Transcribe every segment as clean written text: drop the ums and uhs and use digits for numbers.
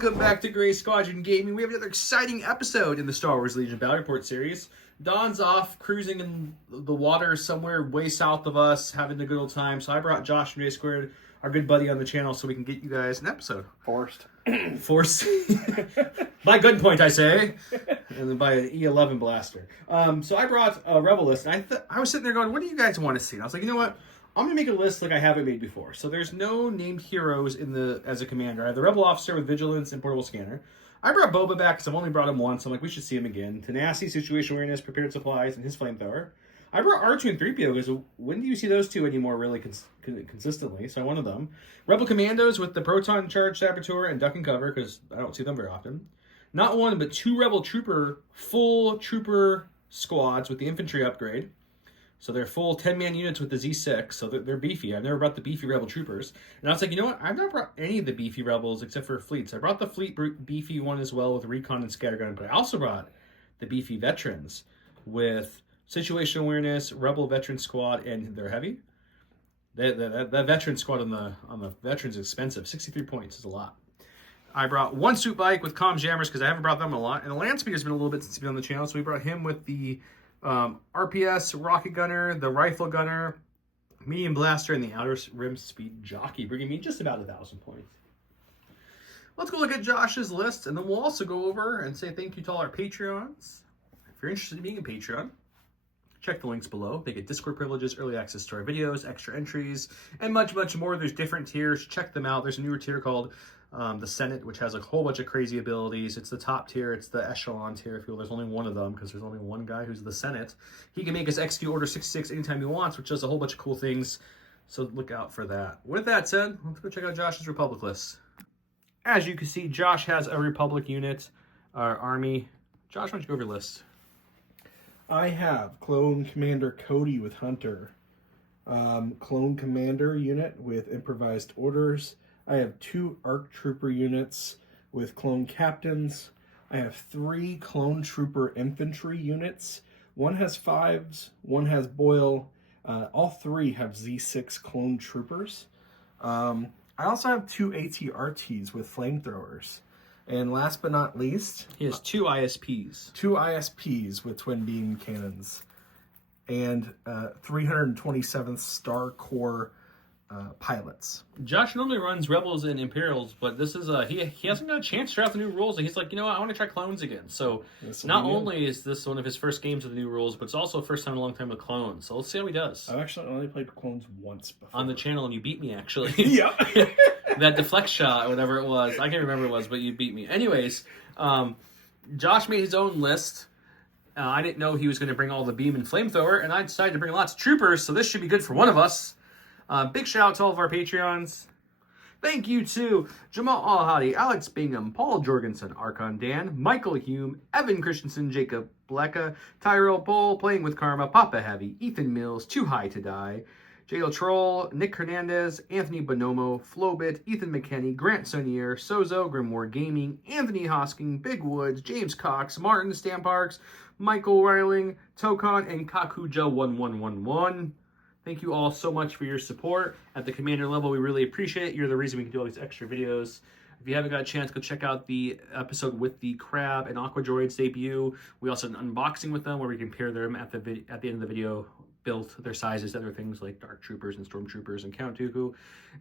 Welcome back to Gray Squadron Gaming. We have another exciting episode in the Star Wars Legion Battle Report series. Don's off cruising in the water somewhere way south of us, having a good old time. So I brought Josh from J Squared, our good buddy, on the channel so we can get you guys an episode. Forced. By gunpoint, I say. And then by an E11 blaster. So I brought a Rebel list, and I was sitting there going, what do you guys want to see? And I was like, you know what? I'm going to make a list like I haven't made before. So there's no named heroes as a commander. I have the Rebel Officer with Vigilance and Portable Scanner. I brought Boba back because I've only brought him once. I'm like, we should see him again. Tenacity, Situation Awareness, Prepared Supplies, and his Flamethrower. I brought R2 and 3PO because when do you see those two anymore really consistently? So I wanted them. Rebel Commandos with the Proton Charge Saboteur and Duck and Cover because I don't see them very often. Not one, but two Rebel full Trooper squads with the Infantry upgrade. So they're full 10-man units with the Z6, so they're beefy. I've never brought the beefy Rebel Troopers. And I was like, you know what? I've not brought any of the beefy Rebels except for fleets. I brought the fleet beefy one as well with Recon and Scattergun, but I also brought the beefy Veterans with Situation Awareness, Rebel Veteran Squad, and they're heavy. That Veteran Squad on the Veterans is expensive. 63 points is a lot. I brought one Suit Bike with Comm Jammers because I haven't brought them a lot. And the Land Speeder's been a little bit since he's been on the channel, so we brought him with the RPS Rocket Gunner, the Rifle Gunner, Medium Blaster, and the Outer Rim Speed Jockey, bringing me just about 1,000 points. Let's go look at Josh's list, and then we'll also go over and say thank you to all our Patreons. If you're interested in being a Patreon, check the links below. They get Discord privileges, early access to our videos, extra entries, and much, much more. There's different tiers. Check them out. There's a newer tier called the Senate, which has a whole bunch of crazy abilities. It's the top tier. It's the echelon tier, if you will. There's only one of them because there's only one guy who's the Senate. He can make us execute Order 66 anytime he wants, which does a whole bunch of cool things. So look out for that. With that said, let's go check out Josh's Republic list. As you can see, Josh has a Republic unit, our army. Josh, why don't you go over your list? I have Clone Commander Cody with Hunter. Clone Commander unit with Improvised Orders. I have 2 ARC Trooper units with Clone Captains. I have 3 Clone Trooper Infantry units. One has 5s, one has Boyle. All 3 have Z6 Clone Troopers. I also have 2 AT-RTs with Flamethrowers. And last but not least, he has 2 ISPs. 2 ISPs with Twin Beam Cannons. And 327th Star Corps pilots. Josh normally runs Rebels and Imperials, but this is he hasn't got a chance to try out the new rules, and he's like, you know what, I want to try clones again. So not only is this one of his first games with the new rules, but it's also first time in a long time with clones. So let's see how he does. I've actually only played clones once before. On the channel, and you beat me, actually. Yeah. That deflect shot, or whatever it was. I can't remember what it was, but you beat me. Anyways, Josh made his own list. I didn't know he was going to bring all the beam and flamethrower, and I decided to bring lots of troopers, so this should be good for one of us. Big shout out to all of our Patreons. Thank you to Jamal Al-Hadi, Alex Bingham, Paul Jorgensen, Archon Dan, Michael Hume, Evan Christensen, Jacob Blecka, Tyrell Bull, Playing with Karma, Papa Heavy, Ethan Mills, Too High to Die, JL Troll, Nick Hernandez, Anthony Bonomo, Flowbit, Ethan McKenney, Grant Sonier, Sozo, Grimoire Gaming, Anthony Hosking, Big Woods, James Cox, Martin Stamparks, Michael Reiling, Tokon, and Kakuja1111. Thank you all so much for your support. At the commander level, we really appreciate it. You're the reason we can do all these extra videos. If you haven't got a chance, go check out the episode with the Crab and Aqua Droids debut. We also had an unboxing with them where we compare them at the end of the video, built their sizes to other things like Dark Troopers and Stormtroopers and Count Dooku,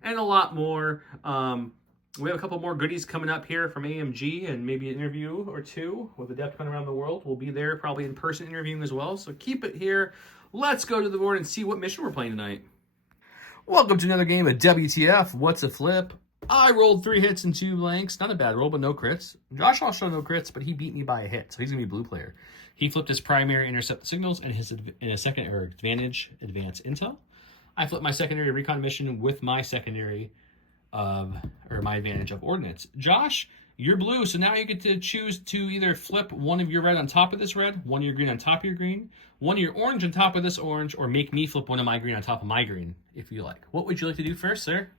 and a lot more. We have a couple more goodies coming up here from AMG and maybe an interview or two with Adepticon around the world. We'll be there probably in person interviewing as well, so keep it here. Let's go to the board and see what mission we're playing tonight. Welcome to another game of WTF. What's a flip? I rolled 3 hits and 2 blanks. Not a bad roll, but no crits. Josh also no crits, but he beat me by a hit, so he's going to be blue player. He flipped his primary intercept signals and his secondary advantage advance intel. I flipped my secondary recon mission with my secondary my advantage of ordnance. Josh, you're blue, so now you get to choose to either flip one of your red on top of this red, one of your green on top of your green, one of your orange on top of this orange, or make me flip one of my green on top of my green, if you like. What would you like to do first, sir?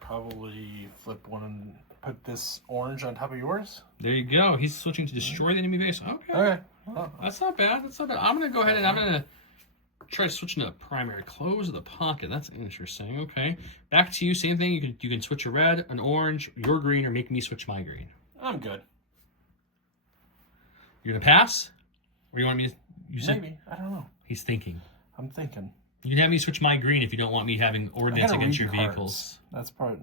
Probably flip one and put this orange on top of yours. There you go. He's switching to destroy the enemy base. Okay. Okay. That's not bad. That's not bad. I'm going to go ahead and I'm going to try switching to primary. Close the pocket. That's interesting. Okay. Back to you. Same thing. You can switch a red, an orange, your green, or make me switch my green. I'm good. You're going to pass? Or you want me to use it? Maybe. I don't know. He's thinking. I'm thinking. You can have me switch my green if you don't want me having ordnance against your vehicles. That's part of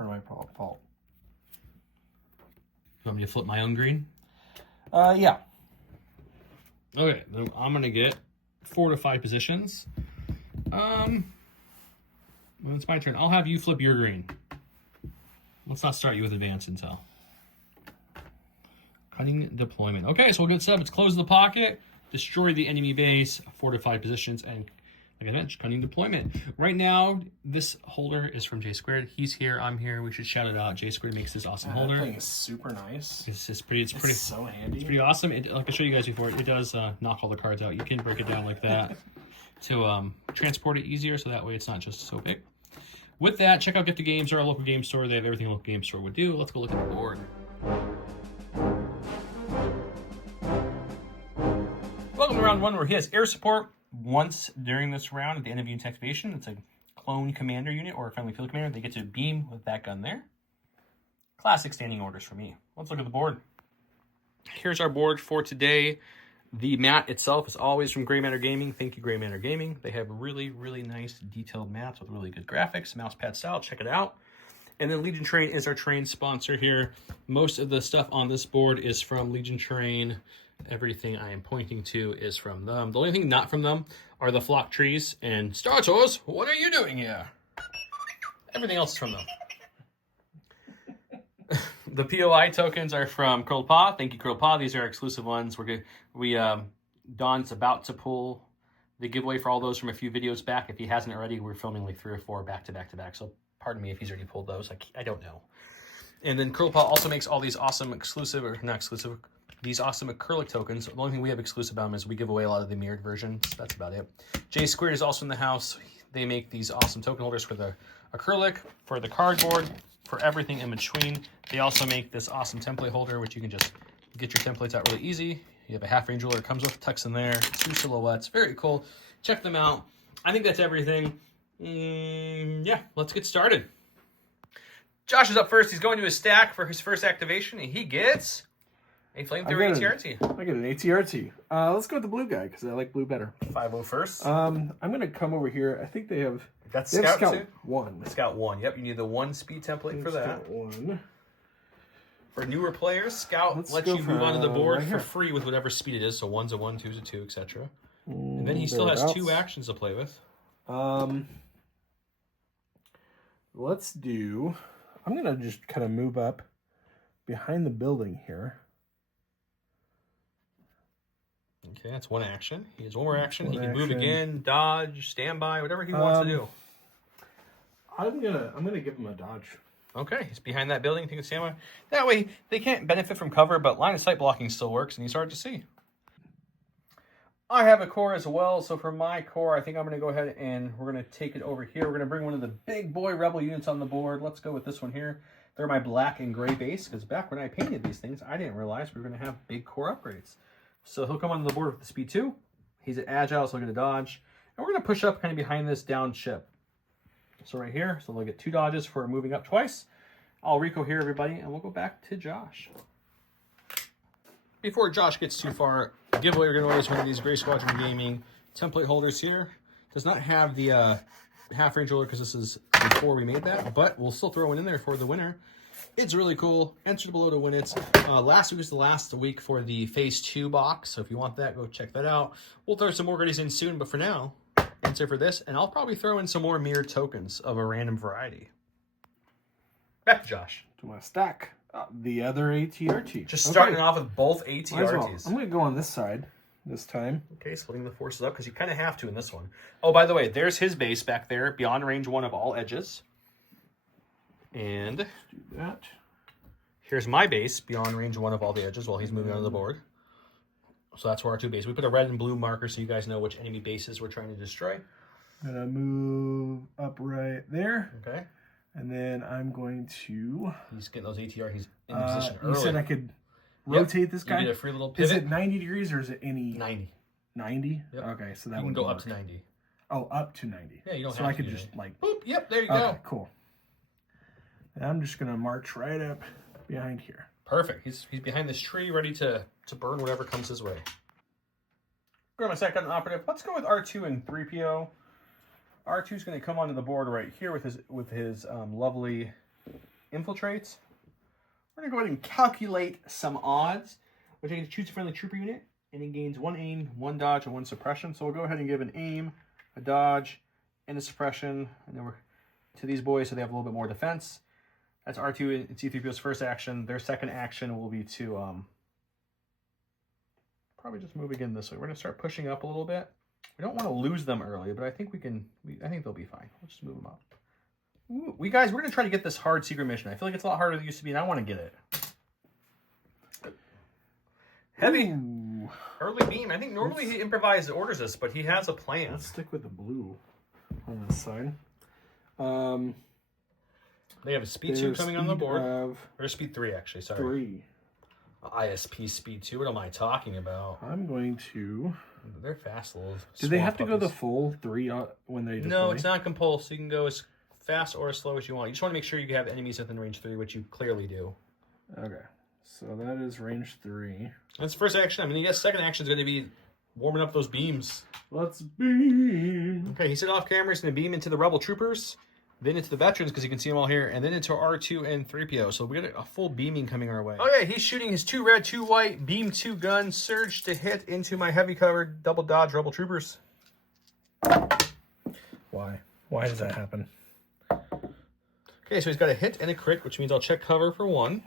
my fault. You want me to flip my own green? Yeah. Okay, then I'm gonna get 4 to 5 positions. When it's my turn, I'll have you flip your green. Let's not start you with advanced intel. Cutting deployment. Okay, so we'll get set up. It's close the pocket, destroy the enemy base, 4 to 5 positions, and like I mentioned, cutting deployment. Right now, this holder is from J Squared. He's here. I'm here. We should shout it out. J Squared makes this awesome holder. That thing is super nice. It's pretty. It's so handy. It's pretty awesome. Like I showed you guys before, it does knock all the cards out. You can break it down like that to transport it easier, so that way it's not just so big. With that, check out Gift of Games or our local game store. They have everything a local game store would do. Let's go look at the board. Welcome to round 1, where he has air support. Once during this round, at the end of unit activation, it's a clone commander unit or a friendly field commander. They get to beam with that gun there. Classic standing orders for me. Let's look at the board. Here's our board for today. The mat itself is always from Gray Matter Gaming. Thank you, Gray Matter Gaming. They have really, really nice detailed mats with really good graphics, mousepad style. Check it out. And then Legion Train is our train sponsor here. Most of the stuff on this board is from Legion Train. Everything I am pointing to is from them. The only thing not from them are the flock trees and Star Tours. What are you doing here? Everything else is from them. The POI tokens are from Curled Paw. Thank you, Curled Paw. These are our exclusive ones. Don's about to pull the giveaway for all those from a few videos back. If he hasn't already, we're filming like 3 or 4 back to back to back. So pardon me if he's already pulled those. I don't know. And then Curled Paw also makes all these awesome exclusive, or not exclusive, these awesome acrylic tokens. The only thing we have exclusive about them is we give away a lot of the mirrored versions. That's about it. J Squared is also in the house. They make these awesome token holders for the acrylic, for the cardboard, for everything in between. They also make this awesome template holder, which you can just get your templates out really easy. You have a half range ruler. It comes with text in there. 2 silhouettes. Very cool. Check them out. I think that's everything. Yeah, let's get started. Josh is up first. He's going to his stack for his first activation, and he gets a Flamethrower ATRT. I get an ATRT. Let's go with the blue guy, because I like blue better. 5-0 first. I'm going to come over here. I think they have... That's Scout too? 1. Scout 1. Yep, you need the 1 speed template for that. Scout 1. For newer players, Scout lets you move onto the board for free with whatever speed it is. So 1's a 1, 2's a 2, etc. And then he still has 2 actions to play with. Let's do... I'm going to just kind of move up behind the building here. Okay, that's 1 action. He has 1 more action. He can move again, dodge, standby, whatever he wants to do. I'm gonna give him a dodge. Okay, he's behind that building. He can standby. That way, they can't benefit from cover, but line of sight blocking still works, and he's hard to see. I have a core as well, so for my core, I think I'm going to go ahead and we're going to take it over here. We're going to bring one of the big boy Rebel units on the board. Let's go with this one here. They're my black and gray base, because back when I painted these things, I didn't realize we were going to have big core upgrades. So he'll come onto the board with the speed 2. He's agile, so he'll get a dodge. And we're going to push up kind of behind this down ship. So right here, so they'll get 2 dodges for moving up twice. I'll Rico here, everybody, and we'll go back to Josh. Before Josh gets too far, the giveaway we're going to use one of these Gray Squadron Gaming template holders here. Does not have the half range roller because this is before we made that, but we'll still throw one in there for the winner. It's really cool. Enter below to win it. Last week was the last week for the Phase 2 box, so if you want that, go check that out. We'll throw some more goodies in soon, but for now, enter for this, and I'll probably throw in some more mirrored tokens of a random variety. Back to Josh. To my stack. The other ATRT. Just starting off with both ATRTs. Well. I'm going to go on this side this time. Okay, splitting the forces up, because you kind of have to in this one. Oh, by the way, there's his base back there, beyond range 1 of all edges. And Let's do that. Here's my base, beyond range 1 of all the edges while he's moving onto the board. So that's where our 2 bases. We put a red and blue marker so you guys know which enemy bases we're trying to destroy. I'm going to move up right there. Okay. And then I'm going to... He's getting those ATR. He's in position early. You said I could rotate this guy? You get a free little pivot. Is it 90 degrees or is it any... 90. 90? Yep. Okay, so that You would can go work. up to 90. Oh, up to 90. Yeah, you don't so have I to could do just anything. like... Boop, yep, there you okay, go. Cool. And I'm just going to march right up behind here. Perfect. He's behind this tree, ready to burn whatever comes his way. Go to my second operative. Let's go with R2 and 3PO. R2's going to come onto the board right here with his lovely infiltrates. We're going to go ahead and calculate some odds. We're going to choose a friendly trooper unit, and it gains 1 aim, 1 dodge, and 1 suppression. So we'll go ahead and give an aim, a dodge, and a suppression, and then we're to these boys so they have a little bit more defense. That's R2 and C-3PO's first action. Their second action will be to probably just move again this way. We're going to start pushing up a little bit. We don't want to lose them early, but I think I think they'll be fine. We'll just move them up. Ooh, we're going to try to get this hard secret mission. I feel like it's a lot harder than it used to be, and I want to get it. Heavy. Ooh. Early beam. I think normally he improvised orders this, but he has a plan. Let's stick with the blue on this side. They have a speed 2 coming on the board. Or speed 3, actually. Sorry. 3. ISP speed 2. What am I talking about? I'm going to... They're fast little. Do they have to go the full 3 when they deploy? No, it's not compulsory. You can go as fast or as slow as you want. You just want to make sure you have enemies within range 3, which you clearly do. Okay. So that is range 3. That's the first action. I mean, I guess second action is going to be warming up those beams. Let's beam. Okay, he set off camera. He's going to beam into the rebel troopers, then into the veterans because you can see them all here, and then into R2 and 3PO. So we got a full beaming coming our way. Okay, he's shooting his 2 red, 2 white, beam 2 gun, surge to hit into my heavy covered double dodge rebel troopers. Why? Why does that happen? Okay, so he's got a hit and a crit, which means I'll check cover for 1.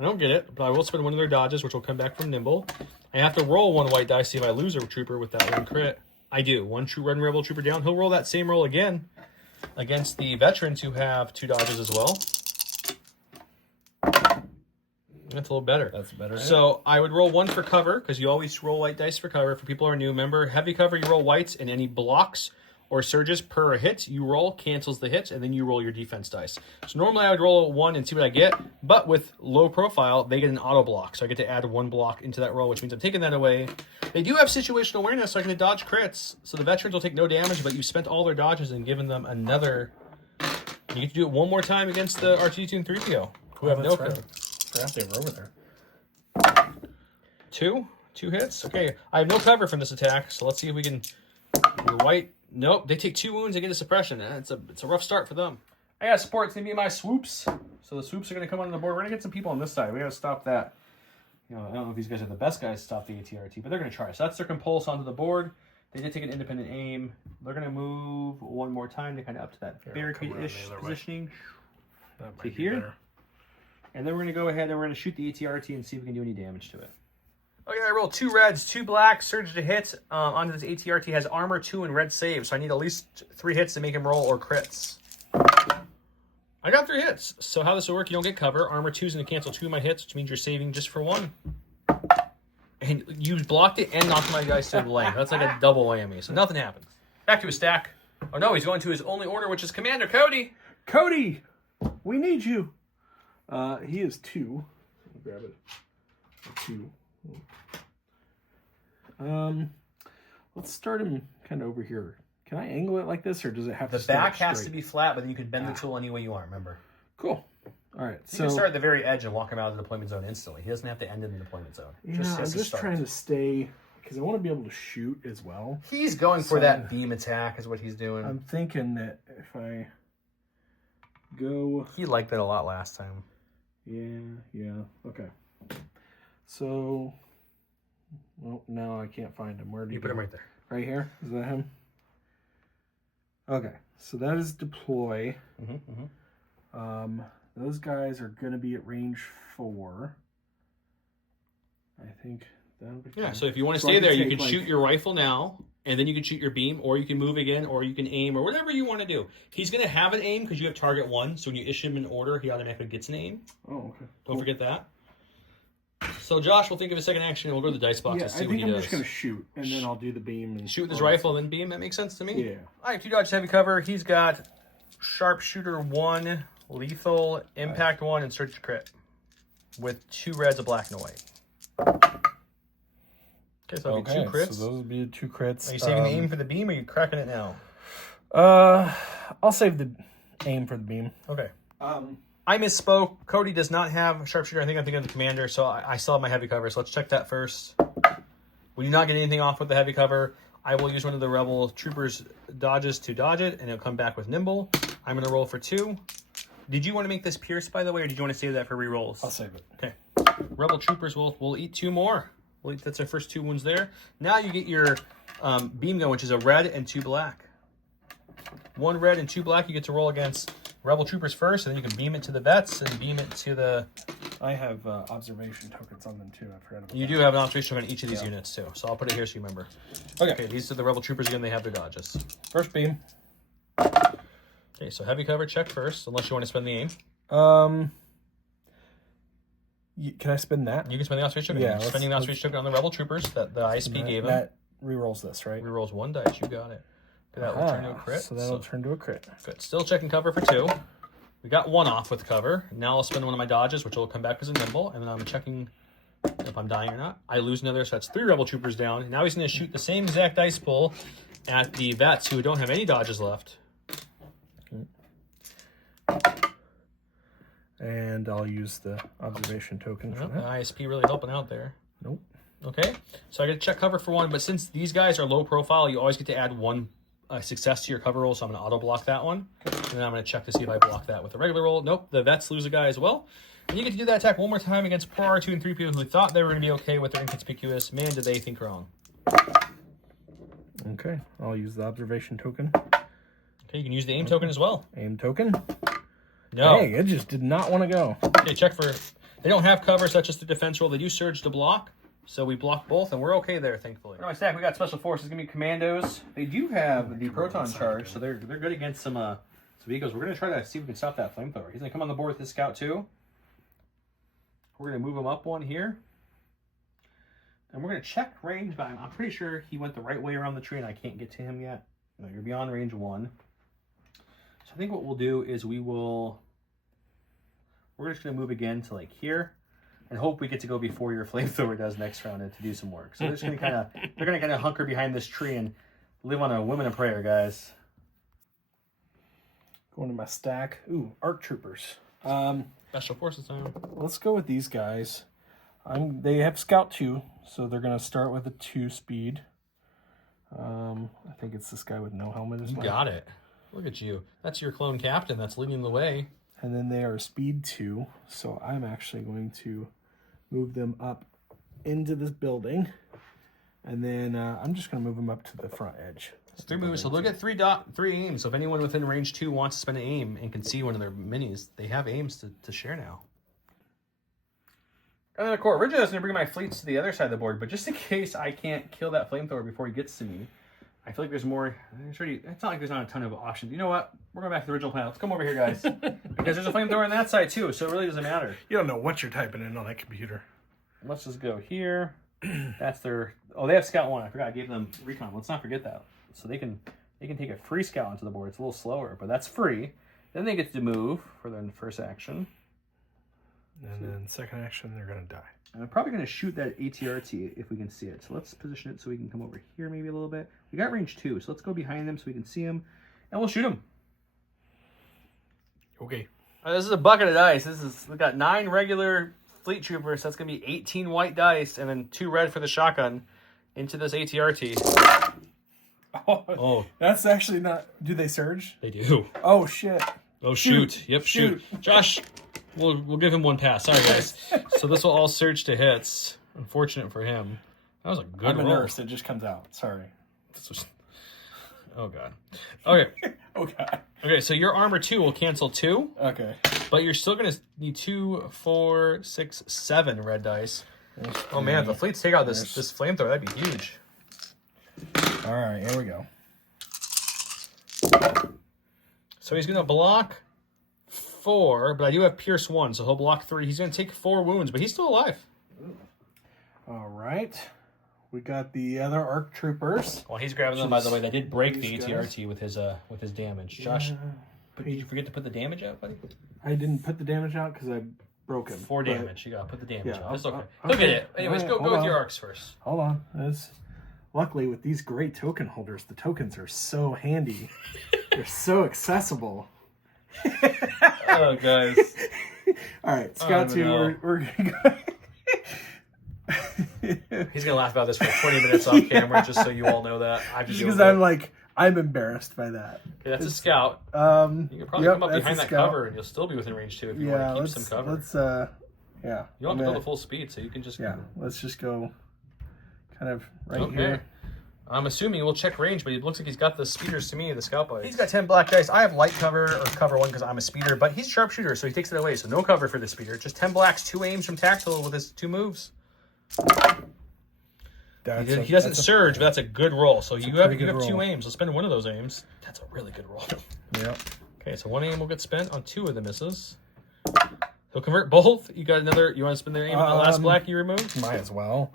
I don't get it, but I will spend 1 of their dodges, which will come back from Nimble. I have to roll 1 white die, see if I lose a trooper with that 1 crit. I do. 1 true run rebel trooper down. He'll roll that same roll again against the veterans who have 2 dodges as well. That's a little better. That's better. So I would roll 1 for cover, because you always roll white dice for cover. For people who are new, remember, heavy cover, you roll whites, and any blocks or surges per hit you roll cancels the hit, and then you roll your defense dice. So normally I would roll 1 and see what I get, but with low profile, they get an auto block. So I get to add 1 block into that roll, which means I'm taking that away. They do have situational awareness, so I can dodge crits. So the veterans will take no damage, but you spent all their dodges and given them another. You get to do it 1 more time against the R2-D2 and 3PO, who have no cover. Perhaps they were over there. 2 hits. Okay, I have no cover from this attack, so let's see if we can. White. Nope, they take 2 wounds and get a suppression. It's a rough start for them. I got support. It's going to be my swoops. So the swoops are going to come onto the board. We're going to get some people on this side. We got to stop that. I don't know if these guys are the best guys to stop the ATRT, but they're going to try. So that's their compulse onto the board. They did take an independent aim. They're going to move 1 more time to kind of up to that barricade-ish positioning to here. Better. And then we're going to go ahead and we're going to shoot the ATRT and see if we can do any damage to it. Okay, I rolled 2 reds, 2 blacks, surge to hit. Onto this ATRT has armor 2 and red save, so I need at least 3 hits to make him roll or crits. I got 3 hits. So how this will work, you don't get cover. Armor 2 is going to cancel 2 of my hits, which means you're saving just for 1. And you blocked it and knocked my guys to the lane. That's like a double whammy, so nothing happens. Back to his stack. Oh no, he's going to his only order, which is Commander Cody. Cody, we need you. He is 2. I'll grab it. 2. Let's start him kind of over here. Can I angle it like this, or does it have to start The back has straight? to be flat, but then you can bend the tool any way you want, remember? Cool. All right. So you can start at the very edge and walk him out of the deployment zone instantly. He doesn't have to end in the deployment zone. Yeah, I'm just trying to stay, because I want to be able to shoot as well. He's going for that beam attack is what he's doing. I'm thinking that if I go... He liked that a lot last time. Yeah. Okay. So... Well, now I can't find him. Where did you put him right there? Right here? Is that him? Okay, so that is deploy. Those guys are going to be at range 4. I think that'll be fine. So if you want to stay there, you can shoot your rifle now, and then you can shoot your beam, or you can move again, or you can aim, or whatever you want to do. He's going to have an aim because you have target 1, so when you issue him an order, he automatically gets an aim. Oh, okay. Don't forget that. So Josh will think of a second action, and we'll go to the dice box to see what he does. I think I'm just going to shoot, and then I'll do the beam. And shoot with his rifle, then beam. That makes sense to me? Yeah. All right, 2 dodges, heavy cover. He's got sharpshooter 1, lethal, impact 1, and surge to crit. With 2 reds, a black, and a white. Okay, so that'll be 2 crits. So those would be 2 crits. Are you saving the aim for the beam, or are you cracking it now? I'll save the aim for the beam. Okay. I misspoke. Cody does not have sharpshooter. I think I'm thinking of the commander, so I still have my heavy cover. So let's check that first. We do not get anything off with the heavy cover. I will use one of the rebel troopers' dodges to dodge it, and it'll come back with nimble. I'm going to roll for 2. Did you want to make this pierce, by the way, or did you want to save that for rerolls? I'll save it. Okay. Rebel troopers will eat 2 more. That's our first 2 wounds there. Now you get your beam gun, which is a red and 2 black. 1 red and 2 black. You get to roll against rebel troopers first, and then you can beam it to the vets and beam it to the... I have observation tokens on them too. I forgot about You do have an observation token on each of these units too, so I'll put it here so you remember. Okay, these are the rebel troopers again. They have their dodges. First beam. Okay, so heavy cover check first, unless you want to spend the aim. Can I spend that? You can spend the observation token. Yeah, Spending the observation token on the rebel troopers that the ISP gave him. That rerolls this, right? Rerolls 1 dice. You got it. Okay, that will turn to a crit. So that'll turn to a crit. Good. Still checking cover for 2. We got 1 off with cover. Now I'll spend one of my dodges, which will come back as a nimble, and then I'm checking if I'm dying or not. I lose another, so that's 3 rebel troopers down. Now he's going to shoot the same exact dice pull at the vets who don't have any dodges left. And I'll use the observation token for The that. ISP really helping out there. Nope. Okay, so I get to check cover for 1, but since these guys are low profile, you always get to add 1 success to your cover roll, so I'm going to auto block that one. And then I'm going to check to see if I block that with a regular roll. Nope, the vets lose a guy as well. And you get to do that attack 1 more time against poor R2 and 3 people who thought they were going to be okay with their inconspicuous. Man, did they think wrong. Okay, I'll use the observation token. Okay, you can use the aim token as well. Aim token. No. Hey, it just did not want to go. Okay, check for... They don't have cover, so that's just a defense roll. They do surge to block, so we block both, and we're okay there, thankfully. For my stack, we got Special Forces, going to be Commandos. They do have the Proton Charge, so they're good against some vehicles. We're going to try to see if we can stop that flamethrower. He's going to come on the board with his scout, too. We're going to move him up 1 here. And we're going to check range, but I'm pretty sure he went the right way around the tree, and I can't get to him yet. No, you're beyond range 1. So I think what we'll do is we're just going to move again to like here and hope we get to go before your flamethrower does next round to do some work. So they're just going to they're going to kind of hunker behind this tree and live on a women of prayer, guys. Going to my stack. Ooh, ARC troopers. Special Forces time. Let's go with these guys. They have Scout 2, so they're going to start with a 2 speed. I think it's this guy with no helmet. You got it. Look at you. That's your clone captain that's leading the way. And then they are speed 2, so I'm actually going to move them up into this building. And then I'm just going to move them up to the front edge. It's 3 moves, so they'll get 3 aims. So if anyone within range 2 wants to spend an aim and can see one of their minis, they have aims to share now. And then, of course, originally I was going to bring my fleets to the other side of the board, but just in case I can't kill that flamethrower before he gets to me, I feel like there's more. It's not like there's not a ton of options. You know what? We're going back to the original plan. Let's come over here, guys. Because there's a flamethrower on that side, too, so it really doesn't matter. You don't know what you're typing in on that computer. Let's just go here. That's their... Oh, they have Scout 1. I forgot I gave them Recon. Let's not forget that. So they can take a free Scout onto the board. It's a little slower, but that's free. Then they get to move for their first action. And then second action, they're going to die. And I'm probably going to shoot that ATRT if we can see it. So let's position it so we can come over here maybe a little bit. We got range 2, so let's go behind them so we can see them. And we'll shoot them. Okay. This is a bucket of dice. We've got 9 regular fleet troopers. So that's going to be 18 white dice and then 2 red for the shotgun into this ATRT. Oh. That's actually not... Do they surge? They do. Oh, shit. Oh, shoot. Yep, shoot. Josh, we'll give him 1 pass. Sorry, guys. So this will all surge to hits. Unfortunate for him. That was a good roll. I'm a nurse. It just comes out. Sorry. Oh, God. Okay. Oh, God. Okay, so your armor 2 will cancel 2. Okay. But you're still going to need 2, 4, 6, 7 red dice. Oh, man, if the fleets take out this flamethrower, that'd be huge. All right, here we go. So he's going to block 4, but I do have Pierce 1, so he'll block 3. He's going to take 4 wounds, but he's still alive. All right. We got the other ARC troopers. While he's grabbing them, by the way, they did break the ATRT with his damage. Josh, did you forget to put the damage out, buddy? I didn't put the damage out because I broken. 4 damage. You gotta put the damage Yeah, on. It's okay. okay. Look at it. Anyways, All right, go with on. your arcs first. Hold on. Luckily, with these great token holders, the tokens are so handy. They're so accessible. Oh, guys. All right, Scout 2, we're going to go. He's going to laugh about this for 20 minutes off camera, just so you all know that. Just because I'm embarrassed by that. Okay, that's a Scout. You can probably come up behind that cover, and you'll still be within range 2 if you want to keep some cover. You don't have to go to full speed, so you can just... let's just go kind of here. I'm assuming we'll check range, but it looks like he's got the speeders to me, the Scout Bites. He's got 10 black dice. I have light cover, or cover 1 because I'm a speeder, but he's sharpshooter, so he takes it away. So no cover for the speeder. Just 10 blacks, 2 aims from tactile with his 2 moves. He doesn't surge, but that's a good roll. So you have 2 aims. Let's spend one of those aims. That's a really good roll. Yeah. Okay, so 1 aim will get spent on 2 of the misses. He'll convert both. You got another. You want to spend the aim on the last black you removed? Might as well.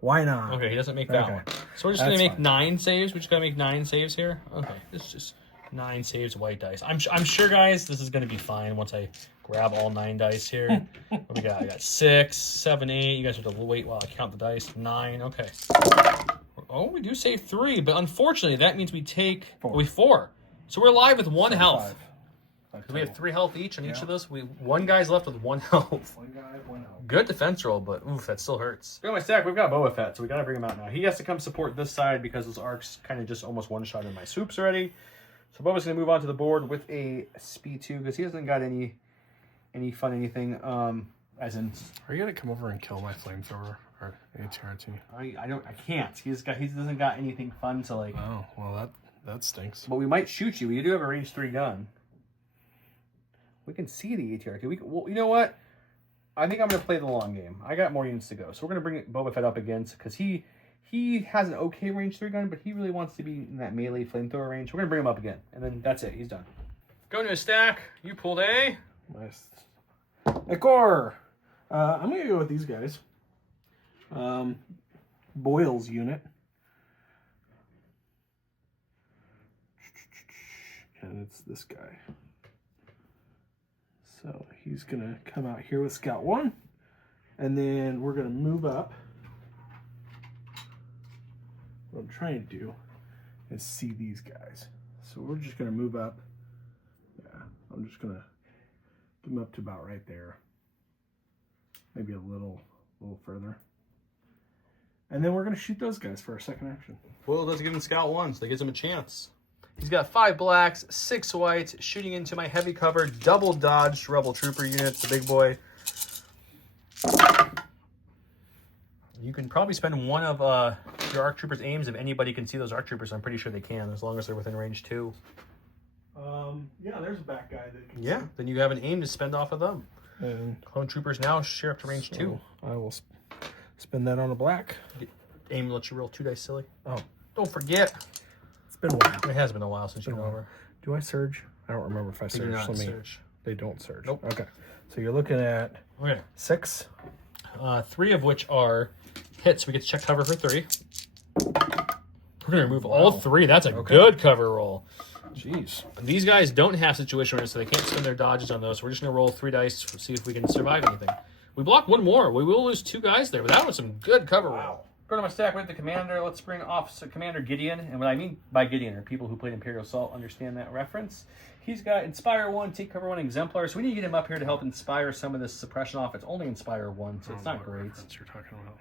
Why not? Okay, he doesn't make that one. So we're just going to make 9 saves. We just got to make 9 saves here. Okay, it's just 9 saves, white dice. I'm sure, guys, this is going to be fine once I grab all 9 dice here. What we got? I got 6, 7, 8. You guys have to wait while I count the dice. 9. Okay. Oh, we do save 3, but unfortunately, that means we take 4. So we're alive with 1 health. Because we have 3 health each on each of those. One guy's left with 1 health. 1 guy, 1 health. Good defense roll, but oof, that still hurts. Got my stack. We've got Boba Fett, so we gotta bring him out now. He has to come support this side because those arcs kind of just almost one-shot in my swoops already. So Boba's gonna move on to the board with a speed 2 because he hasn't got any fun anything. As in, are you gonna come over and kill my flamethrower or ATRT? I can't. He doesn't got anything fun to like. Oh well, that stinks. But we might shoot you. We do have a range 3 gun. We can see the ATRT. Well, you know what? I think I'm going to play the long game. I got more units to go. So we're going to bring Boba Fett up again because he has an okay range 3 gun, but he really wants to be in that melee flamethrower range. We're going to bring him up again. And then that's it. He's done. Go to a stack. You pulled a... Nice. Ekor! I'm going to go with these guys. Boyle's unit. And it's this guy. So he's going to come out here with Scout 1. And then we're going to move up. What I'm trying to do is see these guys. So we're just going to move up. Yeah, I'm just going to get them up to about right there. Maybe a little further. And then we're going to shoot those guys for our second action. Well, let's give him Scout 1, so that gives him a chance. He's got 5 blacks, 6 whites, shooting into my heavy cover, double dodged Rebel Trooper units, the big boy. You can probably spend one of your ARC Troopers' aims if anybody can see those ARC Troopers. I'm pretty sure they can, as long as they're within range 2. Yeah, there's a back guy that can see. Then you have an aim to spend off of them. And Clone Troopers now share up to range 2. I will spend that on a black. Aim lets you roll 2 dice, silly. Oh. Don't forget. It's been a while. It has been a while since you've been over. Do I surge? I don't remember if I surge. They do not surge. They don't surge. Nope. Okay. So you're looking at 6. 3 of which are hits. We get to check cover for 3. We're going to remove all 3. That's a good cover roll. Jeez. These guys don't have situation awareness, so they can't spend their dodges on those. So we're just going to roll 3 dice to see if we can survive anything. We block 1 more. We will lose 2 guys there, but that was some good cover roll. Go to my stack with the commander. Let's bring off Commander Gideon. And what I mean by Gideon are people who played Imperial Assault understand that reference. He's got Inspire 1, Take Cover 1, Exemplar. So we need to get him up here to help inspire some of this suppression off. It's only Inspire 1, so it's not great. That's what you're talking about.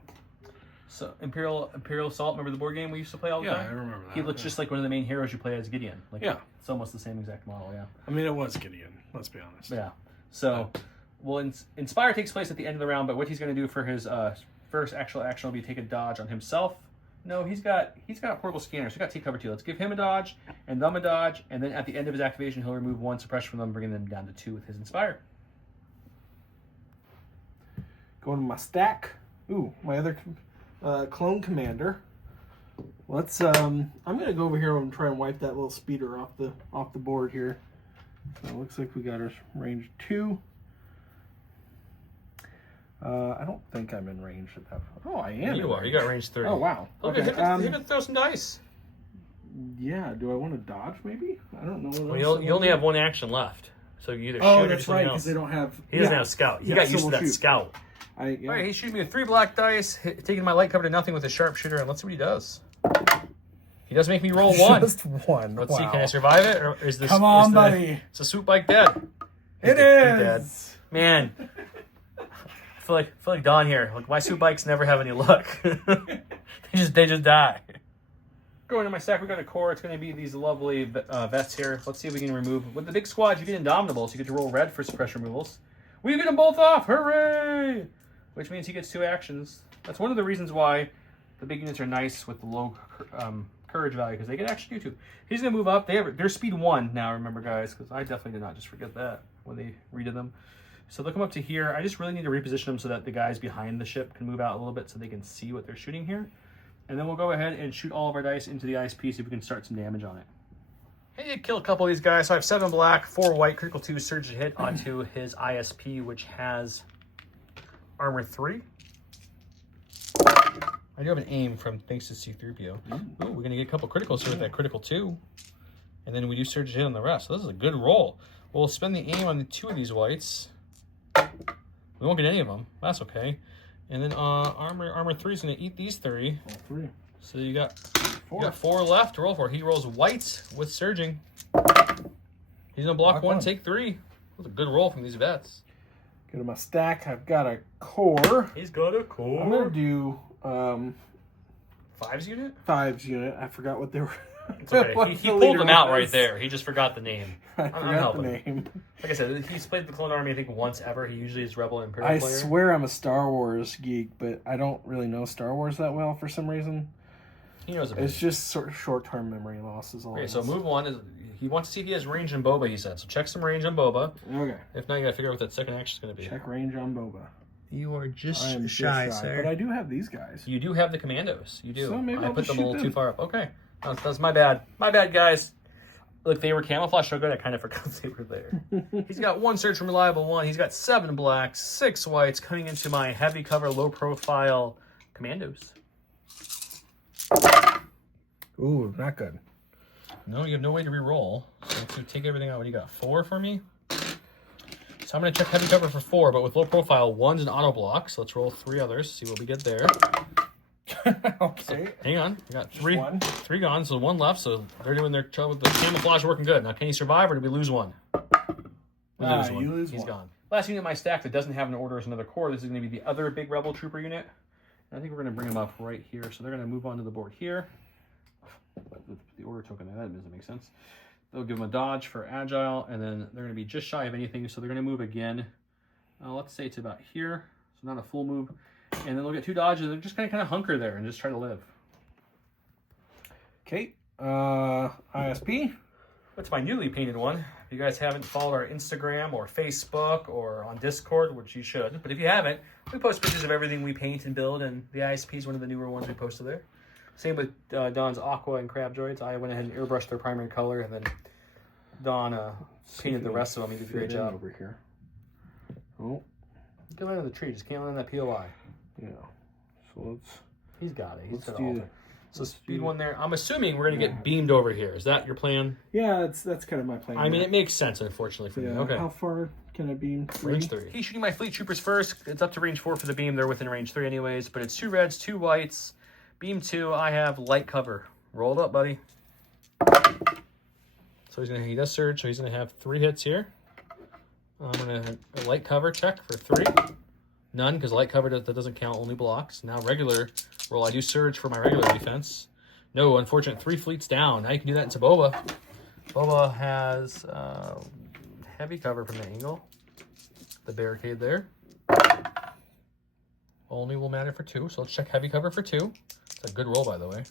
So Imperial Assault, remember the board game we used to play all the time? Yeah, I remember that. He looks just like one of the main heroes you play as Gideon. Like, yeah. It's almost the same exact model, yeah. I mean, it was Gideon, let's be honest. Yeah. So, well, Inspire takes place at the end of the round, but what he's going to do for his first actual action will be take a dodge on himself. No, he's got a portable scanner, so we got to take cover 2. Let's give him a dodge, and them a dodge, and then at the end of his activation, he'll remove 1 suppression from them, bringing them down to 2 with his Inspire. Going to my stack. Ooh, my other clone commander. Let's I'm gonna go over here and try and wipe that little speeder off the board here. So it looks like we got our range 2. I don't think I'm in range at that. Oh, I am. You are. You got range 3. Oh wow. Okay. He can throw some dice. Yeah. Do I want to dodge? Maybe. I don't know. Well, you only have 1 action left, So you either shoot Oh, or do that's right, something because else. they don't have... He doesn't have scout. He Yeah, got so used to we'll that shoot. scout. Yeah. All right, he's shooting me with 3 black dice, taking my light cover to nothing with a sharpshooter, and let's see what he does. He does make me roll 1. Just 1. Let's see, can I survive it, or is this? Come on, is buddy. It's a swoop bike dead. It He's dead. is. Man, I feel like Don here. Like my swoop bikes never have any luck. they just die. Going into my stack, we got a core. It's going to be these lovely vests here. Let's see if we can remove. With the big squad, you get Indomitable, so you get to roll red for suppression removals. We get them both off. Hooray! Which means he gets 2 actions. That's one of the reasons why the big units are nice with the low courage value, because they can actually do 2. He's going to move up. They're speed 1 now, remember, guys, because I definitely did not just forget that when they redid them. So they'll come up to here. I just really need to reposition them so that the guys behind the ship can move out a little bit so they can see what they're shooting here. And then we'll go ahead and shoot all of our dice into the ISP, see if we can start some damage on it. I did kill a couple of these guys. So I have 7 black, 4 white, critical 2, surge to hit onto his ISP, which has armor 3. I do have an aim from thanks to C-3PO. Ooh, we're going to get a couple criticals here with that critical 2. And then we do surge to hit on the rest. So this is a good roll. We'll spend the aim on the 2 of these whites. We won't get any of them. That's okay. And then armor 3 is going to eat these 3. All 3. So you got 4 left to roll for. He rolls whites with surging. He's going to block 1, take 3. That's a good roll from these vets. Go to my stack. I've got a core. He's got a core. I'm going to do... 5's unit? 5's unit. I forgot what they were. It's okay. He pulled them out right there. He just forgot the name. I forgot the name. Like I said, he's played the Clone Army, I think, once ever. He usually is Rebel and Imperial player. I swear I'm a Star Wars geek, but I don't really know Star Wars that well for some reason. He knows a bit. It's just sort of short-term memory loss is all. Okay, so move 1 is he wants to see if he has range on Boba, he said. So check some range on Boba. Okay. If not, you gotta figure out what that second action is gonna be. Check range on Boba. You are just I am shy, just sir. But I do have these guys. You do have the commandos. You do. So maybe I I'll put just them a little shoot too far up. Okay. That's my bad. My bad, guys. Look, they were camouflaged so good, I kind of forgot they were there. He's got 1 search from reliable 1. He's got 7 blacks, 6 whites coming into my heavy cover, low profile commandos. Ooh, not good. No, you have no way to re-roll. So to take everything out, what do you got? 4 for me? So I'm going to check heavy cover for 4, but with low profile, 1's an auto block. So let's roll 3 others, see what we get there. Okay. So, hang on. We got 3 1. 3 gone, so 1 left. So they're doing their job with the camouflage working good. Now, can he survive or do we lose 1? We lose 1. You lose He's 1. gone. Last unit in my stack that doesn't have an order is another core. This is going to be the other big Rebel Trooper unit. And I think we're going to bring them up right here. So they're going to move onto the board here. The order token, that doesn't make sense. They'll give them a dodge for agile, and then they're going to be just shy of anything, so they're going to move again. Let's say it's about here, so not a full move. And then they'll get 2 dodges. They're just going to kind of hunker there and just try to live. Okay. ISP. That's my newly painted one. If you guys haven't followed our Instagram or Facebook or on Discord, which you should, but if you haven't, we post pictures of everything we paint and build, and the ISP is one of the newer ones we posted there. Same with Don's Aqua and Crab Droids. I went ahead and airbrushed their primary color, and then Don painted the rest of them. He did a great job. Over here. Oh. Get out of the tree. Just can't land that POI. Yeah. So let's... He's got it. He's got do all that. of it. So speed 1 there. I'm assuming we're going to get beamed over here. Is that your plan? Yeah, that's kind of my plan. I mean, it makes sense, unfortunately, for me. Okay. How far can I beam? Range 3. He's shooting my fleet troopers first. It's up to range 4 for the beam. They're within range 3 anyways, but it's 2 reds, 2 whites. Beam 2, I have light cover. Roll it up, buddy. So he does surge, so he's going to have 3 hits here. I'm going to light cover check for 3. None, because light cover that doesn't count, only blocks. Now regular roll, I do surge for my regular defense. No, unfortunate, 3 fleets down. Now you can do that into Boba. Boba has heavy cover from the angle. The barricade there. Only will matter for 2, so let's check heavy cover for 2. It's a good roll, by the way.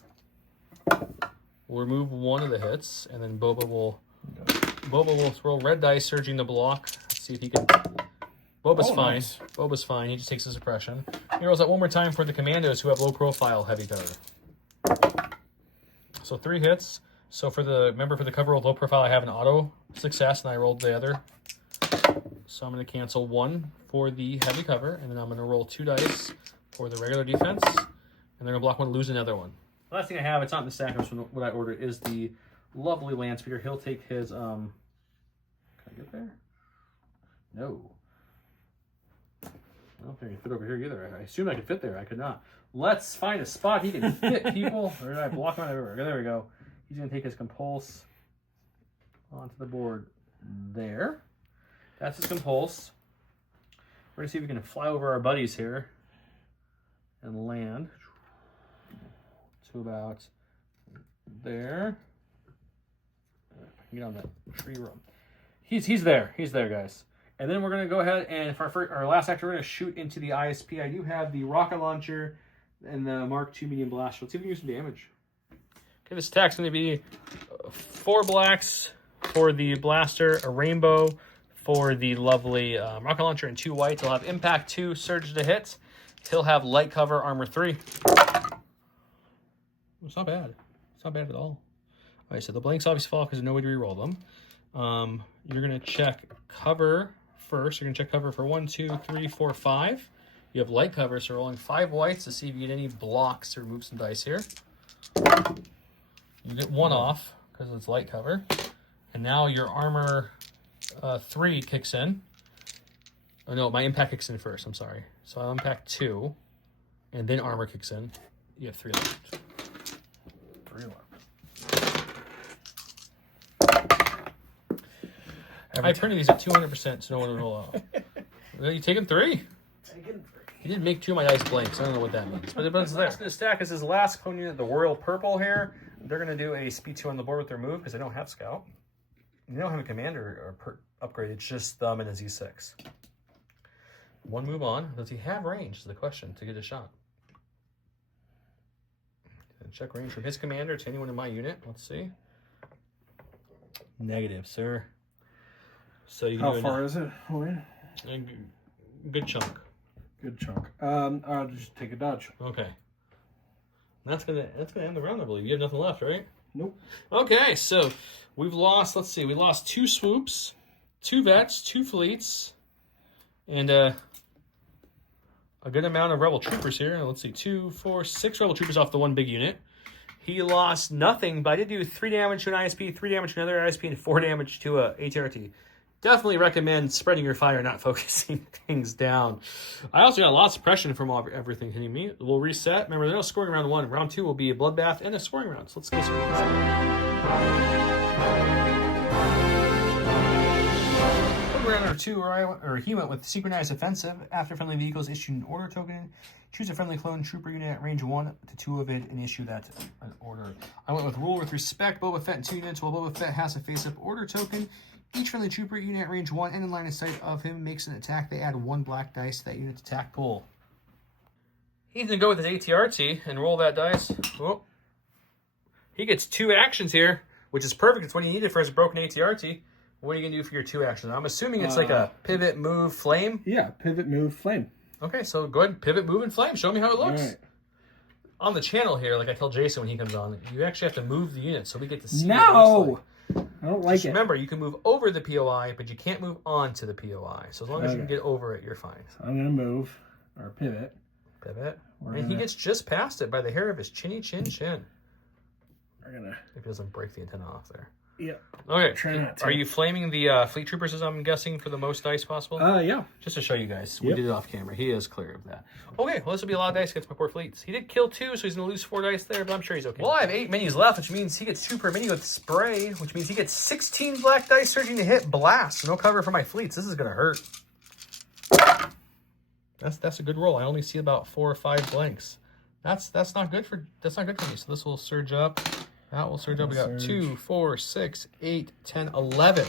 We'll remove 1 of the hits, and then Boba will throw red dice, surging the block. Let's see if he can... Boba's fine. Nice. Boba's fine. He just takes the suppression. He rolls that one more time for the commandos who have low profile heavy cover. So 3 hits. So for the cover with low profile, I have an auto success, and I rolled the other. So I'm going to cancel 1 for the heavy cover, and then I'm going to roll 2 dice for the regular defense, and they're going to block 1, lose another one. The last thing I have, it's not in the stack, it's what I ordered, is the lovely land speeder. He'll take his, can I get there? No. I don't think I can fit over here either. I assumed I could fit there. I could not. Let's find a spot he can fit, people. Or did I block him everywhere? There we go. He's going to take his compulse onto the board there. That's his compulse. We're going to see if we can fly over our buddies here and land to about there. Get on that tree room. He's there. He's there, guys. And then we're going to go ahead and for our last actor, we're going to shoot into the ISP. I do have the rocket launcher and the Mark II medium blaster. Let's see if we can do some damage. Okay, this attack's going to be 4 blacks for the blaster, a rainbow for the lovely rocket launcher, and 2 whites. He'll have impact 2, surge to hit. He'll have light cover, armor 3. It's not bad. It's not bad at all. All right, so the blanks obviously fall because there's no way to reroll them. You're going to check cover first. You're going to check cover for 1, 2, 3, 4, 5. You have light cover, so rolling 5 whites to see if you get any blocks to remove some dice here. You get 1 off because it's light cover. And now your armor 3 kicks in. Oh no, my impact kicks in first. I'm sorry. So I'll impact 2, and then armor kicks in. You have 3 left. 3 left. I printed these at 200%, so no one will roll out. Well, you taking 3? He did make 2 of my dice blanks. I don't know what that means, but it's there. The stack is his last clone unit, the Royal Purple here. They're going to do a speed 2 on the board with their move because they don't have Scout. They don't have a commander or upgrade. It's just them and a Z6. 1 move on. Does he have range is the question to get a shot. And check range from his commander to anyone in my unit. Let's see. Negative, sir. So you How far is it? A good chunk. Good chunk. I'll just take a dodge. Okay. That's gonna end the round, I believe. You have nothing left, right? Nope. Okay, so we've lost. Let's see. We lost 2 swoops, 2 vets, 2 fleets, and a good amount of rebel troopers here. Let's see, 2, 4, 6 rebel troopers off the 1 big unit. He lost nothing, but I did do 3 damage to an ISP, 3 damage to another ISP, and 4 damage to a ATRT. Definitely recommend spreading your fire, not focusing things down. I also got lots of pressure from everything hitting me. We'll reset. Remember, there's no scoring round 1. Round 2 will be a bloodbath and a scoring round. So let's go. Round 2, he went with synchronized offensive. After friendly vehicles issued an order token, choose a friendly clone trooper unit at range 1 to 2 of it and issue that an order. I went with rule with respect. Boba Fett in 2 units. While Boba Fett has a face-up order token, each friendly trooper unit at range 1 and in line of sight of him makes an attack. They add 1 black dice to that unit's attack pool. He's going to go with his ATRT and roll that dice. Whoa. He gets 2 actions here, which is perfect. It's what he needed for his broken ATRT. What are you going to do for your 2 actions? I'm assuming it's like a pivot, move, flame. Yeah, pivot, move, flame. Okay, so go ahead, pivot, move, and flame. Show me how it looks. Right. On the channel here, like I tell Jason when he comes on, you actually have to move the unit so we get to see No! what it looks like. I don't like it. Remember, you can move over the POI, but you can't move onto the POI. So as long as you can get over it, you're fine. So I'm going to move, or pivot. Pivot. He gets just past it by the hair of his chinny chin. We're going to... If he doesn't break the antenna off there. Yeah. Okay. Try not to. Are you flaming the fleet troopers, as I'm guessing, for the most dice possible? Yeah. Just to show you guys. We did it off camera. He is clear of that. Okay, well, this will be a lot of dice against my poor fleets. He did kill 2, so he's going to lose 4 dice there, but I'm sure he's okay. Well, I have 8 minis left, which means he gets 2 per mini with spray, which means he gets 16 black dice surging to hit blast. No cover for my fleets. This is going to hurt. That's a good roll. I only see about 4 or 5 blanks. That's not good for me. So this will surge up. That will surge up. We got 2, 4, 6, 8, 10, 11.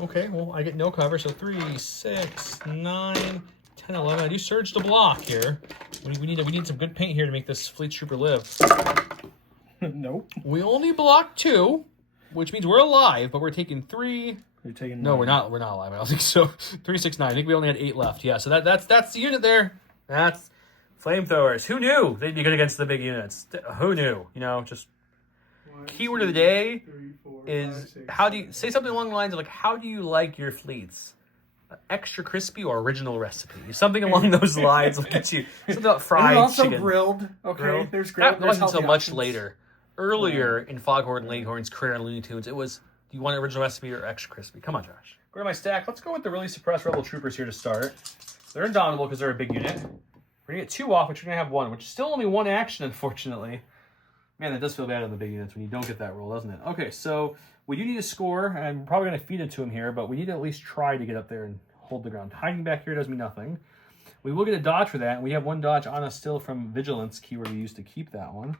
Okay, well, I get no cover. So 3, 6, 9, 10, 11. I do surge to block here. We need some good paint here to make this fleet trooper live. Nope. We only block 2, which means we're alive, but we're taking 3. You're taking 9. No, we're not alive. I don't think so. 3, 6, 9. I think we only had 8 left. Yeah, so that's the unit there. That's flamethrowers. Who knew they'd be good against the big units? Who knew? You know, just keyword of the day is how do you say something along the lines of like, how do you like your fleets? Extra crispy or original recipe? Something along those lines will get you. Something about fried also chicken. Grilled. Okay, Grilled. there's grilled. That wasn't until much later. Earlier in Foghorn Leghorn's career on Looney Tunes, it was, do you want an original recipe or extra crispy? Come on, Josh. Go to my stack. Let's go with the really suppressed Rebel Troopers here to start. They're indomitable because they're a big unit. We're going to get 2 off, but you're going to have 1, which is still only 1 action, unfortunately. Man, that does feel bad on the big units when you don't get that roll, doesn't it? Okay, so we do need to score, and I'm probably going to feed it to him here, but we need to at least try to get up there and hold the ground. Hiding back here does me nothing. We will get a dodge for that, and we have 1 dodge on us still from Vigilance, keyword we used to keep that one.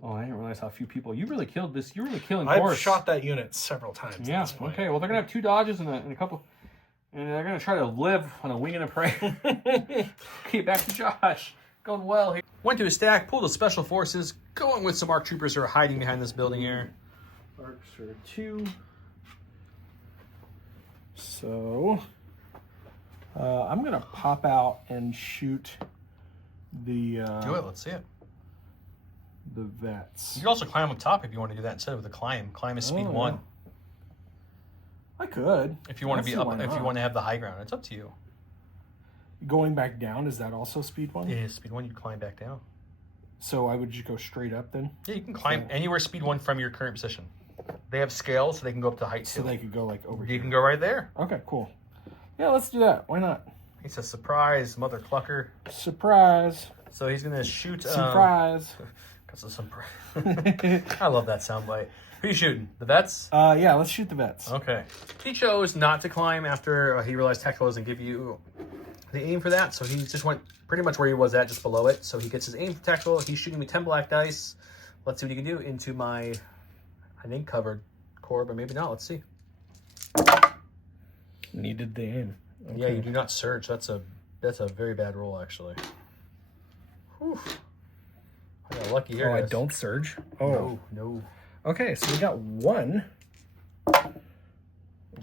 Oh, I didn't realize how few people... You really killed this. You're really killing I've course. shot that unit several times. Yeah, okay. Well, they're going to have 2 dodges and a couple... And they're going to try to live on a wing and a prayer. Okay, back to Josh. Going well here. Went to his stack, pulled the Special Forces, going with some ARC Troopers who are hiding behind this building here. Arcs are 2. So... I'm going to pop out and shoot the... Do it. Let's see it. The vets. You can also climb on top if you want to do that instead of the climb. Climb is speed 1. I could. If you want to be up, if you want to have the high ground, it's up to you. Going back down, is that also speed 1? It is speed 1. You climb back down. So I would just go straight up then? Yeah, you can climb anywhere speed 1 from your current position. They have scales, so they can go up to height 2. So they could go like over here. You can go right there. Okay, cool. Yeah, let's do that. Why not? It's a surprise, mother clucker. Surprise. So he's going to shoot... Surprise. I love that soundbite. Who are you shooting? The vets? Yeah, let's shoot the vets. Okay. He chose not to climb after he realized tactical doesn't give you the aim for that, so he just went pretty much where he was at, just below it. So he gets his aim for tactical. He's shooting me 10 black dice. Let's see what he can do into my, I think, covered core, but maybe not. Let's see. Needed the aim. Okay. Yeah, you do not surge. That's a very bad roll, actually. Whew. I got lucky here. Oh, I don't surge? Oh. No. Okay, so we got 1.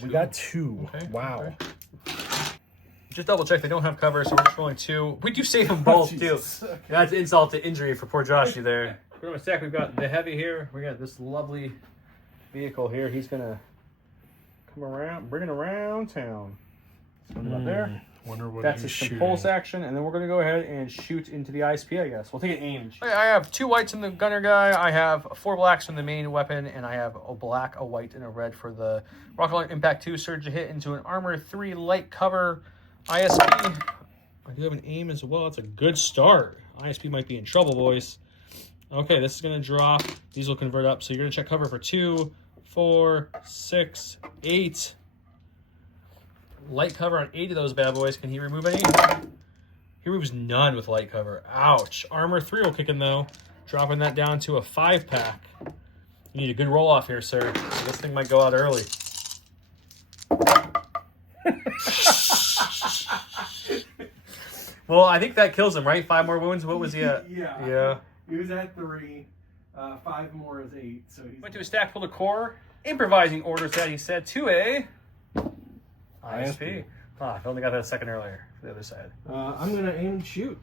We got 2. Okay, wow. Okay. Just double check. They don't have cover, so we're just rolling 2. We do save them both, too. Okay. That's insult to injury for poor Joshy there. For my stack, we've got the heavy here. We got this lovely vehicle here. He's going to come around, bring it around town. Put it up there. Wonder what That's he's just some shooting. pulse action, and then we're going to go ahead and shoot into the ISP, I guess. We'll take an aim. I have 2 whites in the gunner guy. I have 4 blacks from the main weapon, and I have a black, a white, and a red for the rocket launcher impact 2 surge to hit into an armor 3 light cover ISP. I do have an aim as well. That's a good start. ISP might be in trouble, boys. Okay, this is going to drop. These will convert up, so you're going to check cover for 2, 4, 6, 8. Light cover on 8 of those bad boys. Can he remove any? He removes none with light cover. Ouch. Armor 3 will kick in, though. Dropping that down to a 5-pack. You need a good roll-off here, sir. So this thing might go out early. Well, I think that kills him, right? 5 more wounds? What was he at? Yeah. He was at 3. 5 more is 8. So he Went to a stack full of core. Improvising orders that he said to a... ISP. I only got that a second earlier for the other side. I'm going to aim and shoot.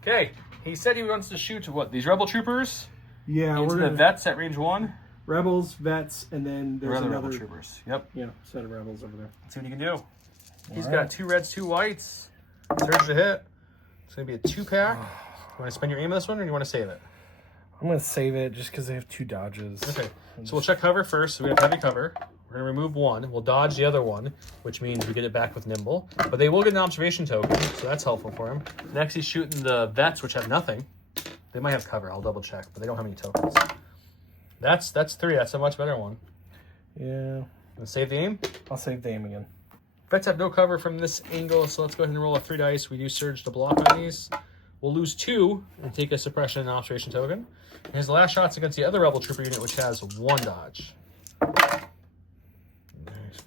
Okay. He said he wants to shoot what? These rebel troopers? Yeah, Into the vets at range 1? Rebels, vets, and then there's Other another rebel troopers. Yep. Yeah, set of rebels over there. Let's see what he can do. He's All got right. 2 reds, 2 whites. Surge to hit. It's going to be a 2-pack. You want to spend your aim on this one, or do you want to save it? I'm going to save it just because they have 2 dodges. Okay. So we'll check cover first. So we have heavy cover. We're going to remove 1. We'll dodge the other one, which means we get it back with nimble. But they will get an observation token, so that's helpful for him. Next, he's shooting the vets, which have nothing. They might have cover. I'll double check, but they don't have any tokens. That's 3. That's a much better one. Yeah. Let's save the aim. I'll save the aim again. Vets have no cover from this angle, so let's go ahead and roll a 3 dice. We do surge to block on these. We'll lose 2 and take a suppression and observation token. And his last shot's against the other rebel trooper unit, which has 1 dodge.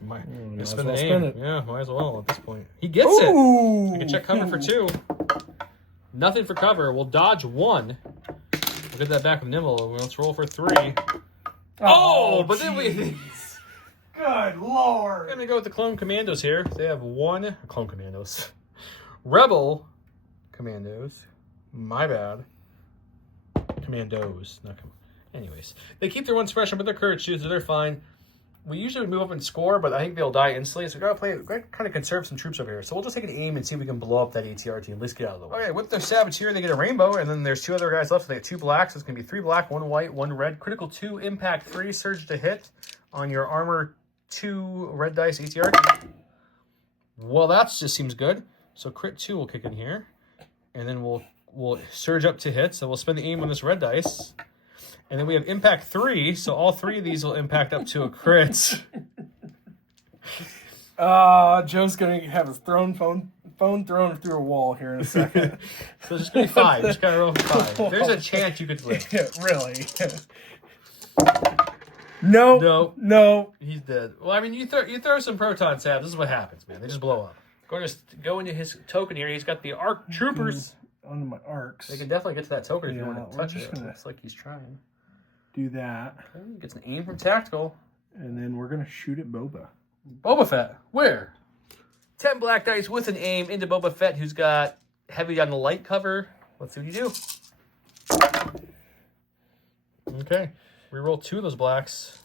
Might spend the aim. Yeah, might as well at this point. He gets it. We can check cover for 2. Nothing for cover. We'll dodge 1. We'll get that back with nimble. Let's roll for 3. Oh, but then we... Good lord. We're going to go with the clone commandos here. They have 1... Clone commandos. Rebel commandos. My bad. Commandos. Not anyways. They keep their 1 suppression, but they're courage too, so they're fine. We usually would move up and score, but I think they'll die instantly. So we gotta kind of conserve some troops over here. So we'll just take an aim and see if we can blow up that ATR team. Let's get out of the way. Okay, with their saboteur, they get a rainbow, and then there's 2 other guys left. So they get 2 blacks. So it's gonna be 3 black, 1 white, 1 red. Critical 2, impact 3, surge to hit on your armor 2 red dice ATR team. Well, that just seems good. So crit 2 will kick in here. And then we'll surge up to hit. So we'll spend the aim on this red dice. And then we have impact 3. So all 3 of these will impact up to a crit. Joe's going to have his phone thrown through a wall here in a second. So it's just going to be 5. Just got to roll for 5. There's a chance you could live. Yeah, really? No. He's dead. Well, I mean, you throw some proton sabs. This is what happens, man. They just blow up. Going to go into his token here. He's got the arc troopers. Onto my arcs. They can definitely get to that token if you Yeah, want to we're touch just it. gonna- Looks like he's trying. Do that. Okay, gets an aim from tactical. And then we're going to shoot at Boba. Boba Fett. Where? 10 black dice with an aim into Boba Fett, who's got heavy on the light cover. Let's see what you do. Okay. Reroll 2 of those blacks.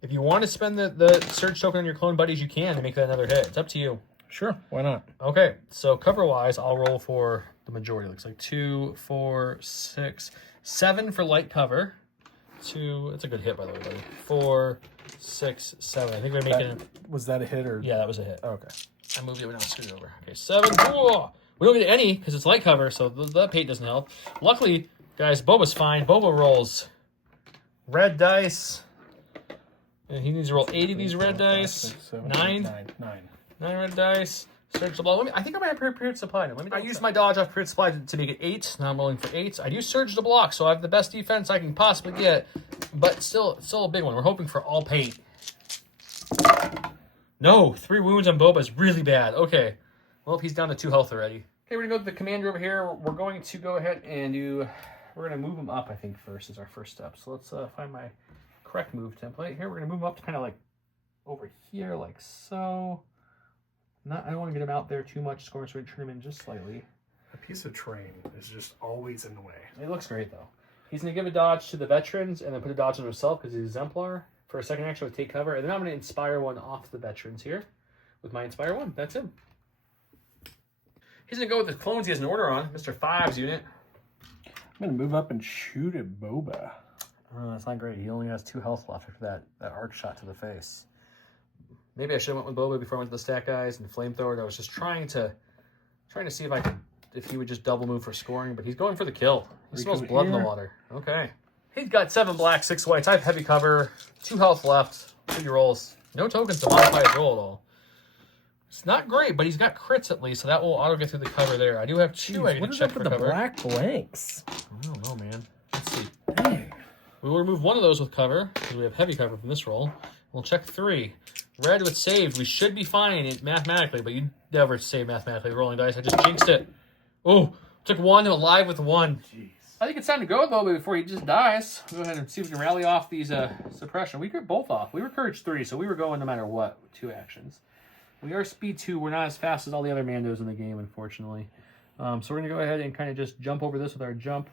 If you want to spend the surge token on your clone buddies, you can to make that another hit. It's up to you. Sure, why not? Okay, so cover-wise, I'll roll for the majority. Looks like 2, 4, 6, 7 for light cover. 2, it's a good hit, by the way, buddy. 4, 6, 7. I think we're making it. Was that a hit or? Yeah, that was a hit. Okay. I moved it, but now scoot it over. Okay, 7. Whoa! We don't get any because it's light cover, so the paint doesn't help. Luckily, guys, Boba's fine. Boba rolls red dice. And he needs to roll 8 of these red dice. 9 red dice. Surge the block. I think I might have period supply now. I used my dodge off period supply to make it 8. Now I'm rolling for 8. I do surge the block, so I have the best defense I can possibly get. But still a big one. We're hoping for all paint. No, 3 wounds on Boba is really bad. Okay. Well, he's down to 2 health already. Okay, we're going to go to the commander over here. We're going to go ahead and we're going to move him up, I think, first is our first step. So let's find my correct move template. Here, we're going to move him up to kind of like over here, like so. I don't want to get him out there too much, scoring, so we trim him in just slightly. A piece of terrain is just always in the way. It looks great, though. He's going to give a dodge to the veterans and then put a dodge on himself because he's exemplar. For a second action, take cover. And then I'm going to inspire 1 off the veterans here with my inspire 1. That's him. He's going to go with the clones he has an order on, Mr. 5's unit. I'm going to move up and shoot at Boba. That's not great. He only has 2 health left after that arc shot to the face. Maybe I should have went with Boba before I went to the stack guys and flamethrower. I was just trying to see if he would just double move for scoring, but he's going for the kill. He smells blood in the water. Okay. He's got 7 black, 6 whites. I have heavy cover, 2 health left, 2 rolls. No tokens to modify his roll at all. It's not great, but he's got crits at least, so that will auto get through the cover there. I do have 2 I can check for cover. Black blanks? I don't know, man. Let's see. Dang. We will remove 1 of those with cover, because we have heavy cover from this roll. We'll check 3. Red with saved. We should be fine mathematically, but you never save mathematically rolling dice. I just jinxed it. Oh, took 1 alive with 1. Jeez. I think it's time to go with Boba before he just dies. We'll go ahead and see if we can rally off these suppression. We got both off. We were courage 3, so we were going no matter what with 2 actions. We are speed 2. We're not as fast as all the other Mandos in the game, unfortunately. So we're going to go ahead and kind of just jump over this with our jump.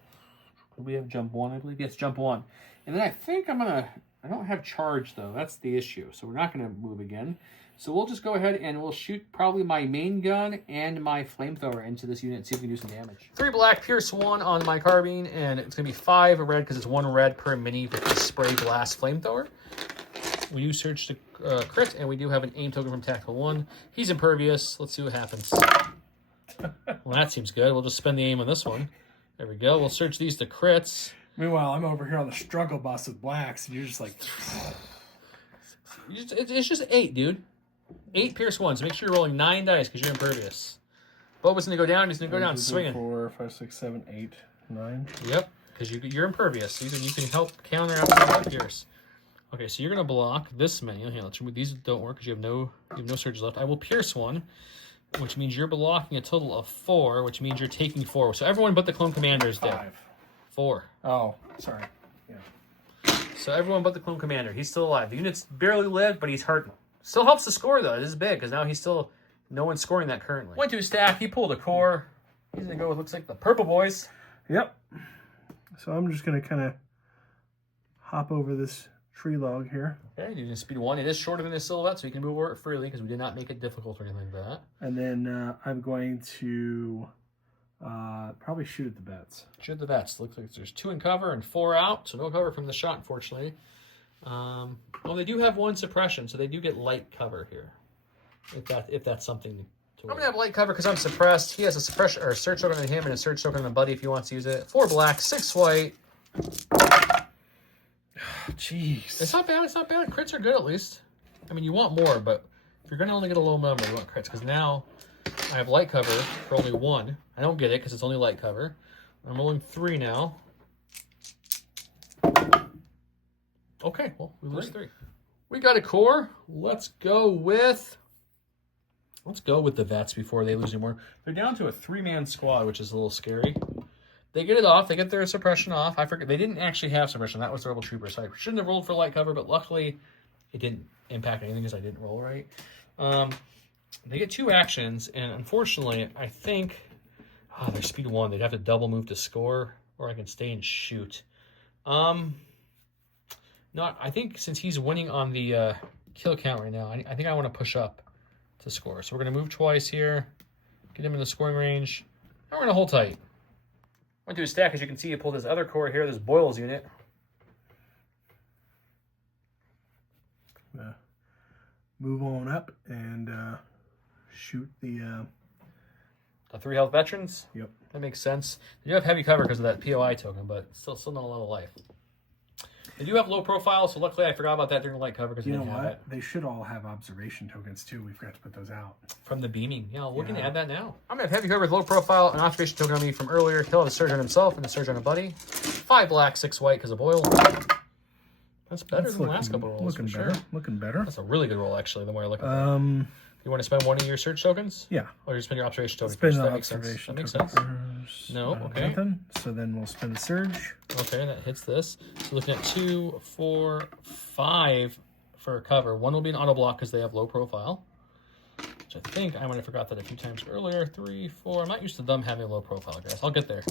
We have jump 1, I believe. Yes, jump 1. And then I think I don't have charge, though. That's the issue. So we're not going to move again. So we'll just go ahead and we'll shoot probably my main gun and my flamethrower into this unit and see if we can do some damage. 3 black, pierce 1 on my carbine, and it's going to be 5 red because it's 1 red per mini with the spray blast flamethrower. We do search to crit, and we do have an aim token from Tactical 1. He's impervious. Let's see what happens. Well, that seems good. We'll just spend the aim on this one. There we go. We'll search these to crits. Meanwhile, I'm over here on the struggle bus with blacks, and you're just like... It's just 8, dude. 8 pierce 1, so make sure you're rolling 9 dice because you're impervious. Boba's going to go down. He's going to go down swinging. 4, 5, 6, 7, 8, 9. Yep, because you're impervious. So you can help counter after that pierce. Okay, so you're going to block this many. Okay, let's remove these. Don't work because you have no surges left. I will pierce 1, which means you're blocking a total of 4, which means you're taking 4. So everyone but the clone commander is dead. 5. 4. Oh, sorry. Yeah. So everyone but the clone commander. He's still alive. The unit's barely lived, but he's hurt. Still helps the score, though. It is big, because now he's still... No one's scoring that currently. Went to his stack. He pulled a core. He's going to go with, looks like, the purple boys. Yep. So I'm just going to kind of hop over this tree log here. Okay, using speed 1. It is shorter than his silhouette, so you can move over it freely, because we did not make it difficult or anything like that. And then I'm going to probably shoot at the bets. Shoot at the bets. Looks like there's 2 in cover and 4 out, so no cover from the shot, unfortunately. Well, they do have 1 suppression, so they do get light cover here. if that's something to I'm gonna have light cover because I'm suppressed. He has a suppression or a surge token on him and a surge token on the buddy if he wants to use it. 4 black, 6 white. Jeez. It's not bad. It's not bad. Crits are good at least. I mean, you want more, but if you're gonna only get a low number, you want crits because now I have light cover for only 1. I don't get it because it's only light cover. I'm rolling 3 now. Okay, well, we lose 3. We got a core. Let's go with the vets before they lose anymore. They're down to a 3-man squad, which is a little scary. They get it off. They get their suppression off. I forget. They didn't actually have suppression. That was the Rebel Trooper. So I shouldn't have rolled for light cover, but luckily it didn't impact anything because I didn't roll right. They get 2 actions, and unfortunately, I think they're speed 1. They'd have to double move to score, or I can stay and shoot. No, I think since he's winning on the kill count right now, I think I want to push up to score. So we're going to move twice here, get him in the scoring range. Now we're going to hold tight. Went to his stack. As you can see, he pulled his other core here, this Boyle's unit. Move on up and shoot the 3 health veterans. Yep. That makes sense. They do have heavy cover because of that POI token, but still not a lot of life. They do have low profile, so luckily I forgot about that during the light cover because you know what? They should all have observation tokens too. We forgot to put those out. From the beaming. Yeah, we can add that now. I'm going to have heavy cover with low profile, an observation token on me from earlier. He'll have a surge on himself and a surge on a buddy. 5 black, 6 white because of Boyle. That's better than the last couple rolls. Looking better. Sure. Looking better. That's a really good roll, actually, the more I look at it. You want to spend 1 of your surge tokens? Yeah. Or you spend your observation token? Spend the that makes sense. observation That makes token. sense. No, okay. Nothing. So then we'll spend the surge. Okay, that hits this. So looking at 2, 4, 5 for cover. 1 will be an auto block because they have low profile. Which I think I might have forgot that a few times earlier. 3, 4. I'm not used to them having low profile, guys. I'll get there.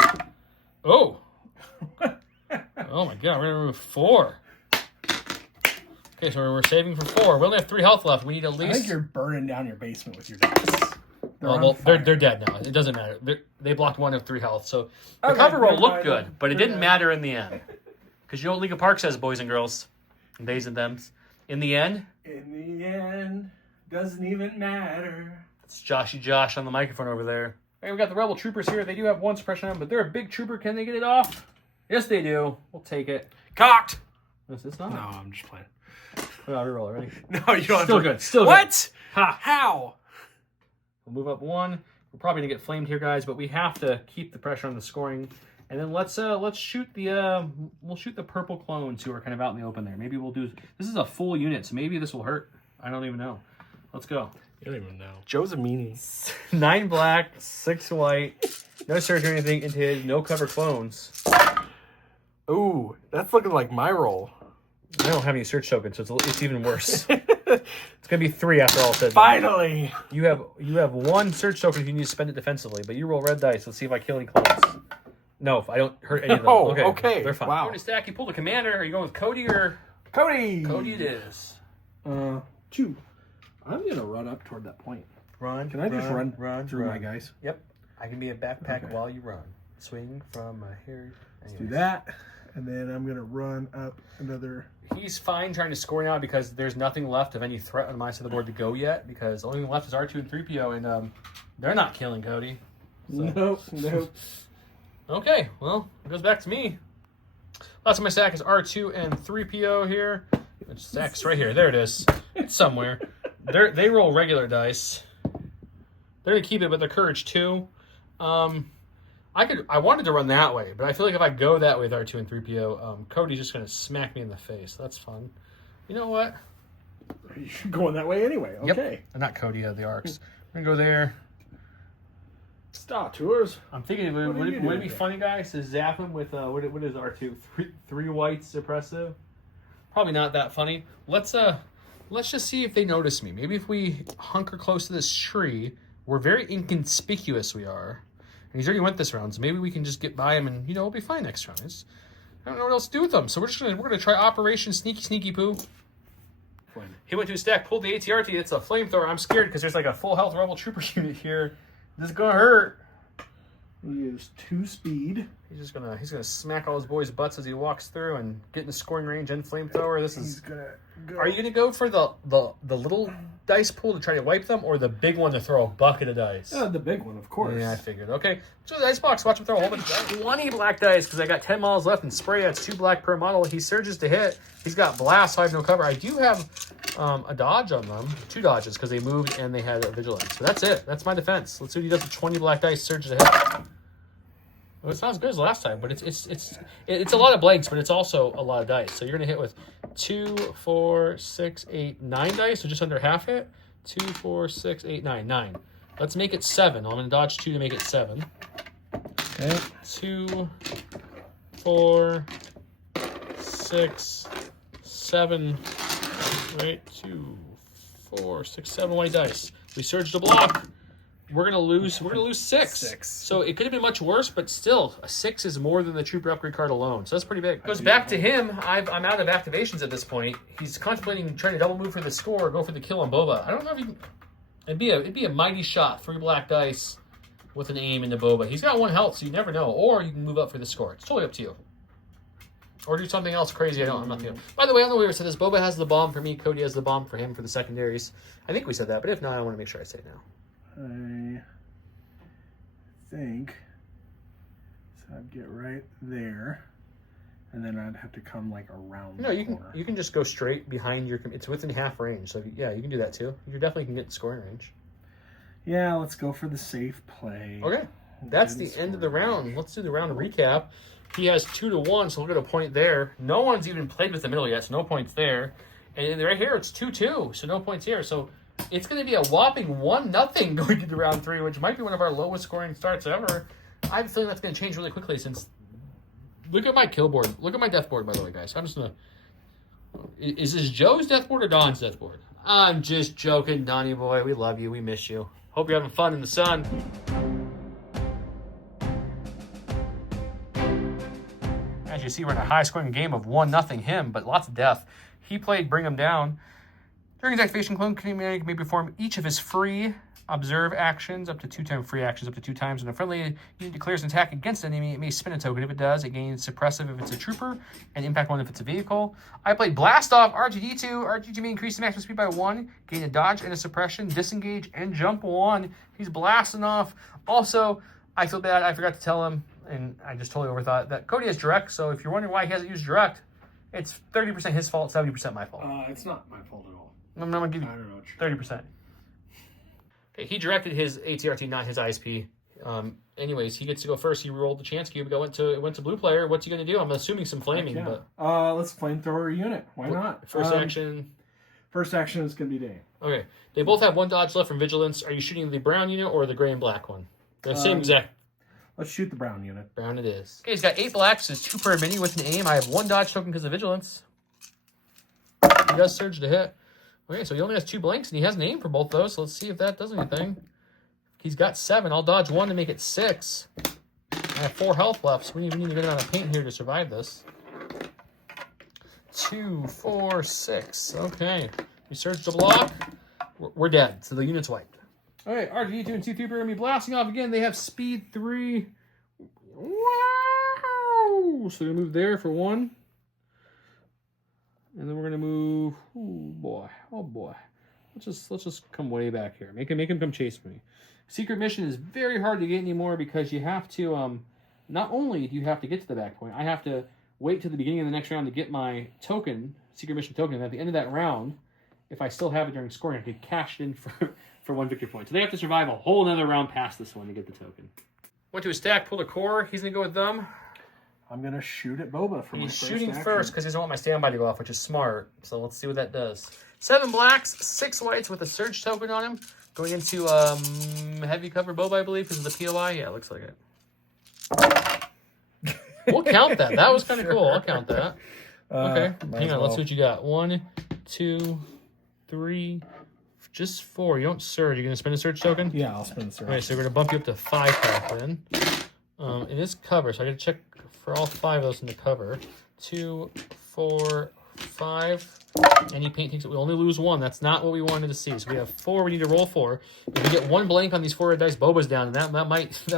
Oh! Oh my god, we're going to remove 4. Okay, so we're saving for 4. We only have 3 health left. We need at least... I think you're burning down your basement with your dice. They're dead now. It doesn't matter. They blocked 1 of 3 health. So the cover roll looked good, but it didn't matter in the end. Because you know what League of Park says, boys and girls, and theys and thems. In the end, doesn't even matter. It's Joshy Josh on the microphone over there. Hey, we got the Rebel Troopers here. They do have 1 suppression on them, but they're a big trooper. Can they get it off? Yes, they do. We'll take it. Cocked. It's not. No, I'm just playing. I'll reroll it, ready? No, you don't. Still good. Still what? Good. Ha! How? We'll move up 1. We're probably gonna get flamed here, guys, but we have to keep the pressure on the scoring. And then let's shoot the we'll shoot the purple clones who are kind of out in the open there. Maybe we'll do this is a full unit, so maybe this will hurt. I don't even know. Let's go. You don't even know. Joe's a meanie. 9 black, 6 white, no surge or anything into his no cover clones. Ooh, that's looking like my roll. I don't have any search tokens, so it's even worse. It's gonna be 3 after all said. Finally, you have 1 search token if you need to spend it defensively, but you roll red dice. Let's see if I kill any clones. No, I don't hurt any of them. Oh, okay, okay. They're fine. Wow. You're in a stack. You pulled a commander. Are you going with Cody or Cody? Cody it is. 2. I'm gonna run up toward that point. Run. Can I just run through my guys? Yep. I can be a backpack while you run. Swing from here. Let's do that. And then I'm going to run up another... He's fine trying to score now because there's nothing left of any threat on my side of the board to go yet because the only thing left is R2 and 3PO, and they're not killing Cody. So. Nope. Okay, well, it goes back to me. Last of my stack is R2 and 3PO here. Which stack's right here. There it is. It's somewhere. They roll regular dice. They're going to keep it, but they're Courage 2. I wanted to run that way, but I feel like if I go that way with R2 and 3PO, Cody's just going to smack me in the face. That's fun. You know what? You're going that way anyway. Okay. Yep. Not Cody, the Arcs. I'm going to go there. Star Tours. I'm thinking, would it be funny, guys, to zap him with, what is R2? 3 whites suppressive? Probably not that funny. Let's just see if they notice me. Maybe if we hunker close to this tree, we're very inconspicuous we are. And he's already went this round, so maybe we can just get by him and, we'll be fine next round. I don't know what else to do with them, so we're gonna try Operation Sneaky Poo. Flame. He went to his stack, pulled the ATRT. It's a flamethrower. I'm scared because there's like a full health Rebel Trooper unit here. This is gonna hurt. He is 2 speed. He's gonna smack all his boys' butts as he walks through and get in the scoring range and flamethrower. He's gonna go. Are you gonna go for the little dice pool to try to wipe them, or the big one to throw a bucket of dice? The big one, of course. Yeah, I figured. Okay, so the dice box. Watch him throw a whole bunch of dice. 20 black dice because I got 10 models left in spray. That's 2 black per model. He surges to hit. He's got blast, so I have no cover. I do have a dodge on them, 2 dodges because they moved and they had a vigilance. So that's it. That's my defense. Let's see what he does with 20 black dice. Surge to hit. Well, it's not as good as last time, but it's a lot of blanks, but it's also a lot of dice. So you're gonna hit with 2, 4, 6, 8, 9 dice, so just under half hit. 2, 4, 6, 8, 9, 9. Let's make it 7. I'm gonna dodge 2 to make it 7. Okay. 2, 4, 6, 7. Right, 2, 4, 6, 7 white dice. We surge to block. We're gonna lose 6. So it could have been much worse, but still, a 6 is more than the Trooper upgrade card alone. So that's pretty big. Goes back to him. I'm out of activations at this point. He's contemplating trying to double move for the score, or go for the kill on Boba. I don't know if he can. It'd be a mighty shot. 3 black dice with an aim into Boba. He's got 1 health, so you never know. Or you can move up for the score. It's totally up to you. Or do something else crazy. I'm not thinking. By the way, I don't know if we ever said this. Boba has the bomb for me. Cody has the bomb for him for the secondaries. I think we said that, but if not, I want to make sure I say it now. I think so. I'd get right there, and then I'd have to come like around. No, the corner. you can just go straight behind your. It's within half range, so yeah, you can do that too. You definitely can get in scoring range. Yeah, let's go for the safe play. Okay, that's the end of the round. Let's do the round recap. He has 2 to 1, so we'll get a point there. No one's even played with the middle yet, so no points there. And right here, it's 2-2, so no points here. So it's going to be a whopping 1-0 going into round 3, which might be one of our lowest scoring starts ever. I have a feeling that's going to change really quickly since... Look at my kill board. Look at my death board, by the way, guys. I'm just going to... Is this Joe's death board or Don's death board? I'm just joking, Donnie boy. We love you. We miss you. Hope you're having fun in the sun. As you see, we're in a high-scoring game of 1-0 him, but lots of death. He played Bring Him Down. During his activation, Clone Commander may perform each of his free observe actions, up to 2 times free actions, up to 2 times. When a friendly unit declares an attack against an enemy, it may spin a token. If it does, it gains suppressive if it's a trooper, and impact 1 if it's a vehicle. I played Blast Off RGD2. RGD may increase the maximum speed by 1, gain a dodge and a suppression, disengage, and jump 1. He's blasting off. Also, I feel bad. I forgot to tell him, and I just totally overthought that Cody has direct. So if you're wondering why he hasn't used direct, it's 30% his fault, 70% my fault. It's not my fault at all. I'm going to give you 30%. Okay, he directed his ATRT, not his ISP. Anyways, he gets to go first. He rolled the chance cube. It went to blue player. What's he going to do? I'm assuming some flaming. Yeah. But let's flamethrower a unit. Why not? First action. First action is going to be Dane. Okay. They both have 1 dodge left from Vigilance. Are you shooting the brown unit or the gray and black one? The same exact. Let's shoot the brown unit. Brown it is. Okay, he's got 8 blacks. There's 2 per mini with an aim. I have 1 dodge token because of Vigilance. He does surge to hit. Okay, so he only has 2 blanks, and he has an aim for both those, so let's see if that does anything. He's got 7. I'll dodge 1 to make it 6. I have 4 health left, so we need a good amount of paint here to survive this. 2, 4, 6. Okay. We surge to block. We're dead, so the unit's wiped. All right, RGD2 and C3 are going to be blasting off again. They have speed 3. Wow! So they're going to move there for 1. And then we're gonna move. Oh boy. Let's just come way back here. Make him come chase me. Secret mission is very hard to get anymore because you have to not only do you have to get to the back point, I have to wait to the beginning of the next round to get my token, secret mission token, and at the end of that round, if I still have it during scoring, I can cash it in for 1 victory point. So they have to survive a whole another round past this one to get the token. Went to his stack, pulled a core. He's gonna go with them. I'm going to shoot at Boba for my first action. He's shooting first because he doesn't want my standby to go off, which is smart. So let's see what that does. 7 blacks, 6 whites with a surge token on him. Going into heavy cover Boba, I believe, because of the POI. Yeah, it looks like it. We'll count that. That was kind of cool. I'll count that. Okay, hang on. Let's see what you got. 1, 2, 3, just 4. You don't surge. You're going to spend a surge token? Yeah, I'll spend a surge. All right, so we're going to bump you up to 5 health then. It is cover, so I got to check for all 5 of those in the cover. 2, 4, 5. Any paint takes it. We only lose 1. That's not what we wanted to see. So we have 4. We need to roll 4. If we get 1 blank on these 4 red dice, Boba's down, and that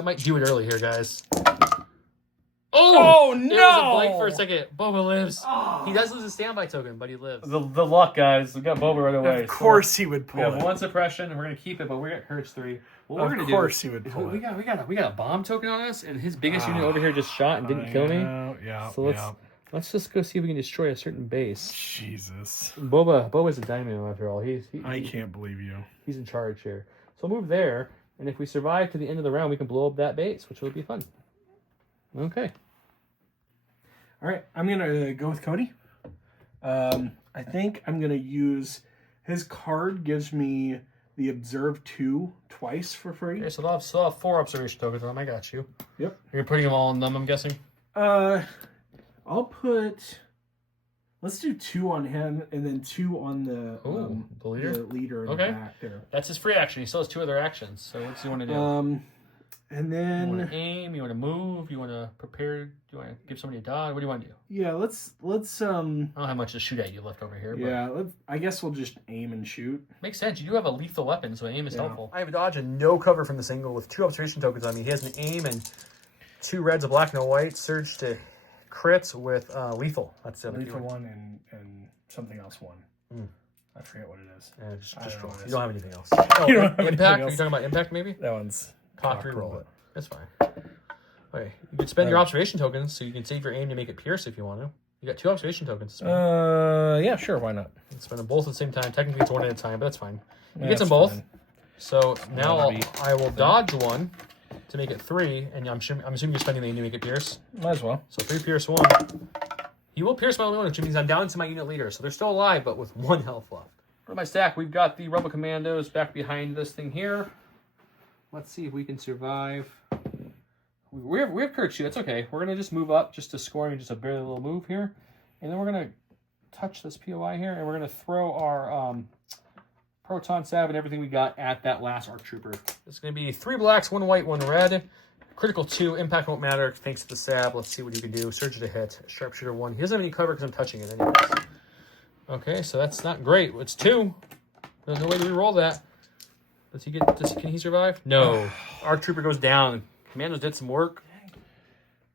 might do it early here, guys. Oh, no! It was a blank for a second. Boba lives. Oh. He does lose a standby token, but he lives. The luck, guys. We got Boba right away. Of course he would pull We have it. one suppression. We're gonna keep it, but we're at Courage 3. What we're gonna do? Of course he would pull it. We got a bomb token on us, and his biggest unit over here just shot and didn't kill me. Yeah. So let's just go see if we can destroy a certain base. Jesus. Boba's a daimyo after all. I can't believe you. He's in charge here. So we'll move there, and if we survive to the end of the round, we can blow up that base, which will be fun. Okay. All right, I'm going to go with Cody. I think I'm going to use... His card gives me the Observe 2 twice for free. Okay, so they'll have 4 observation tokens on them. I got you. Yep. You're putting them all on them, I'm guessing? I'll put... Let's do 2 on him, and then 2 on the leader? The leader in the back there. That's his free action. He still has 2 other actions. So what do you want to do? And then... You want to aim? You want to move? You want to prepare? Do you want to give somebody a dodge? What do you want to do? Yeah, let's I don't have much to shoot at you left over here. Yeah, I guess we'll just aim and shoot. Makes sense. You do have a lethal weapon, so aim is helpful. I have a dodge and no cover from this angle with 2 observation tokens on me. He has an aim and 2 reds, a black, and a white. Surge to crits with lethal. That's the other lethal one and something else one. I forget what it is. Just roll. You don't have anything else. You don't have impact? Are you talking about impact maybe? That one's... Cock roll it. That's fine. Okay, you can spend your observation tokens, so you can save your aim to make it pierce if you want to. You got 2 observation tokens to spend. Yeah, sure, why not? You can spend them both at the same time. Technically, it's 1 at a time, but that's fine. You get them both. Fine. So now I will dodge 1 to make it 3, and I'm assuming you're spending the aim to make it pierce. Might as well. So 3 pierce 1. He will pierce my only one, which means I'm down to my unit leader. So they're still alive, but with 1 health left. For my stack, we've got the Rebel Commandos back behind this thing here. Let's see if we can survive. We have Courage 2. That's okay. We're going to just move up just to score him, just a barely little move here. And then we're going to touch this POI here, and we're going to throw our Proton Sav and everything we got at that last ARC Trooper. It's going to be 3 blacks, 1 white, 1 red. Critical 2. Impact won't matter thanks to the Sav. Let's see what you can do. Surge to hit. Sharpshooter 1. He doesn't have any cover because I'm touching it anyways. Okay, so that's not great. It's 2. There's no way to reroll that. Can he survive? No. ARC Trooper goes down. Commandos did some work.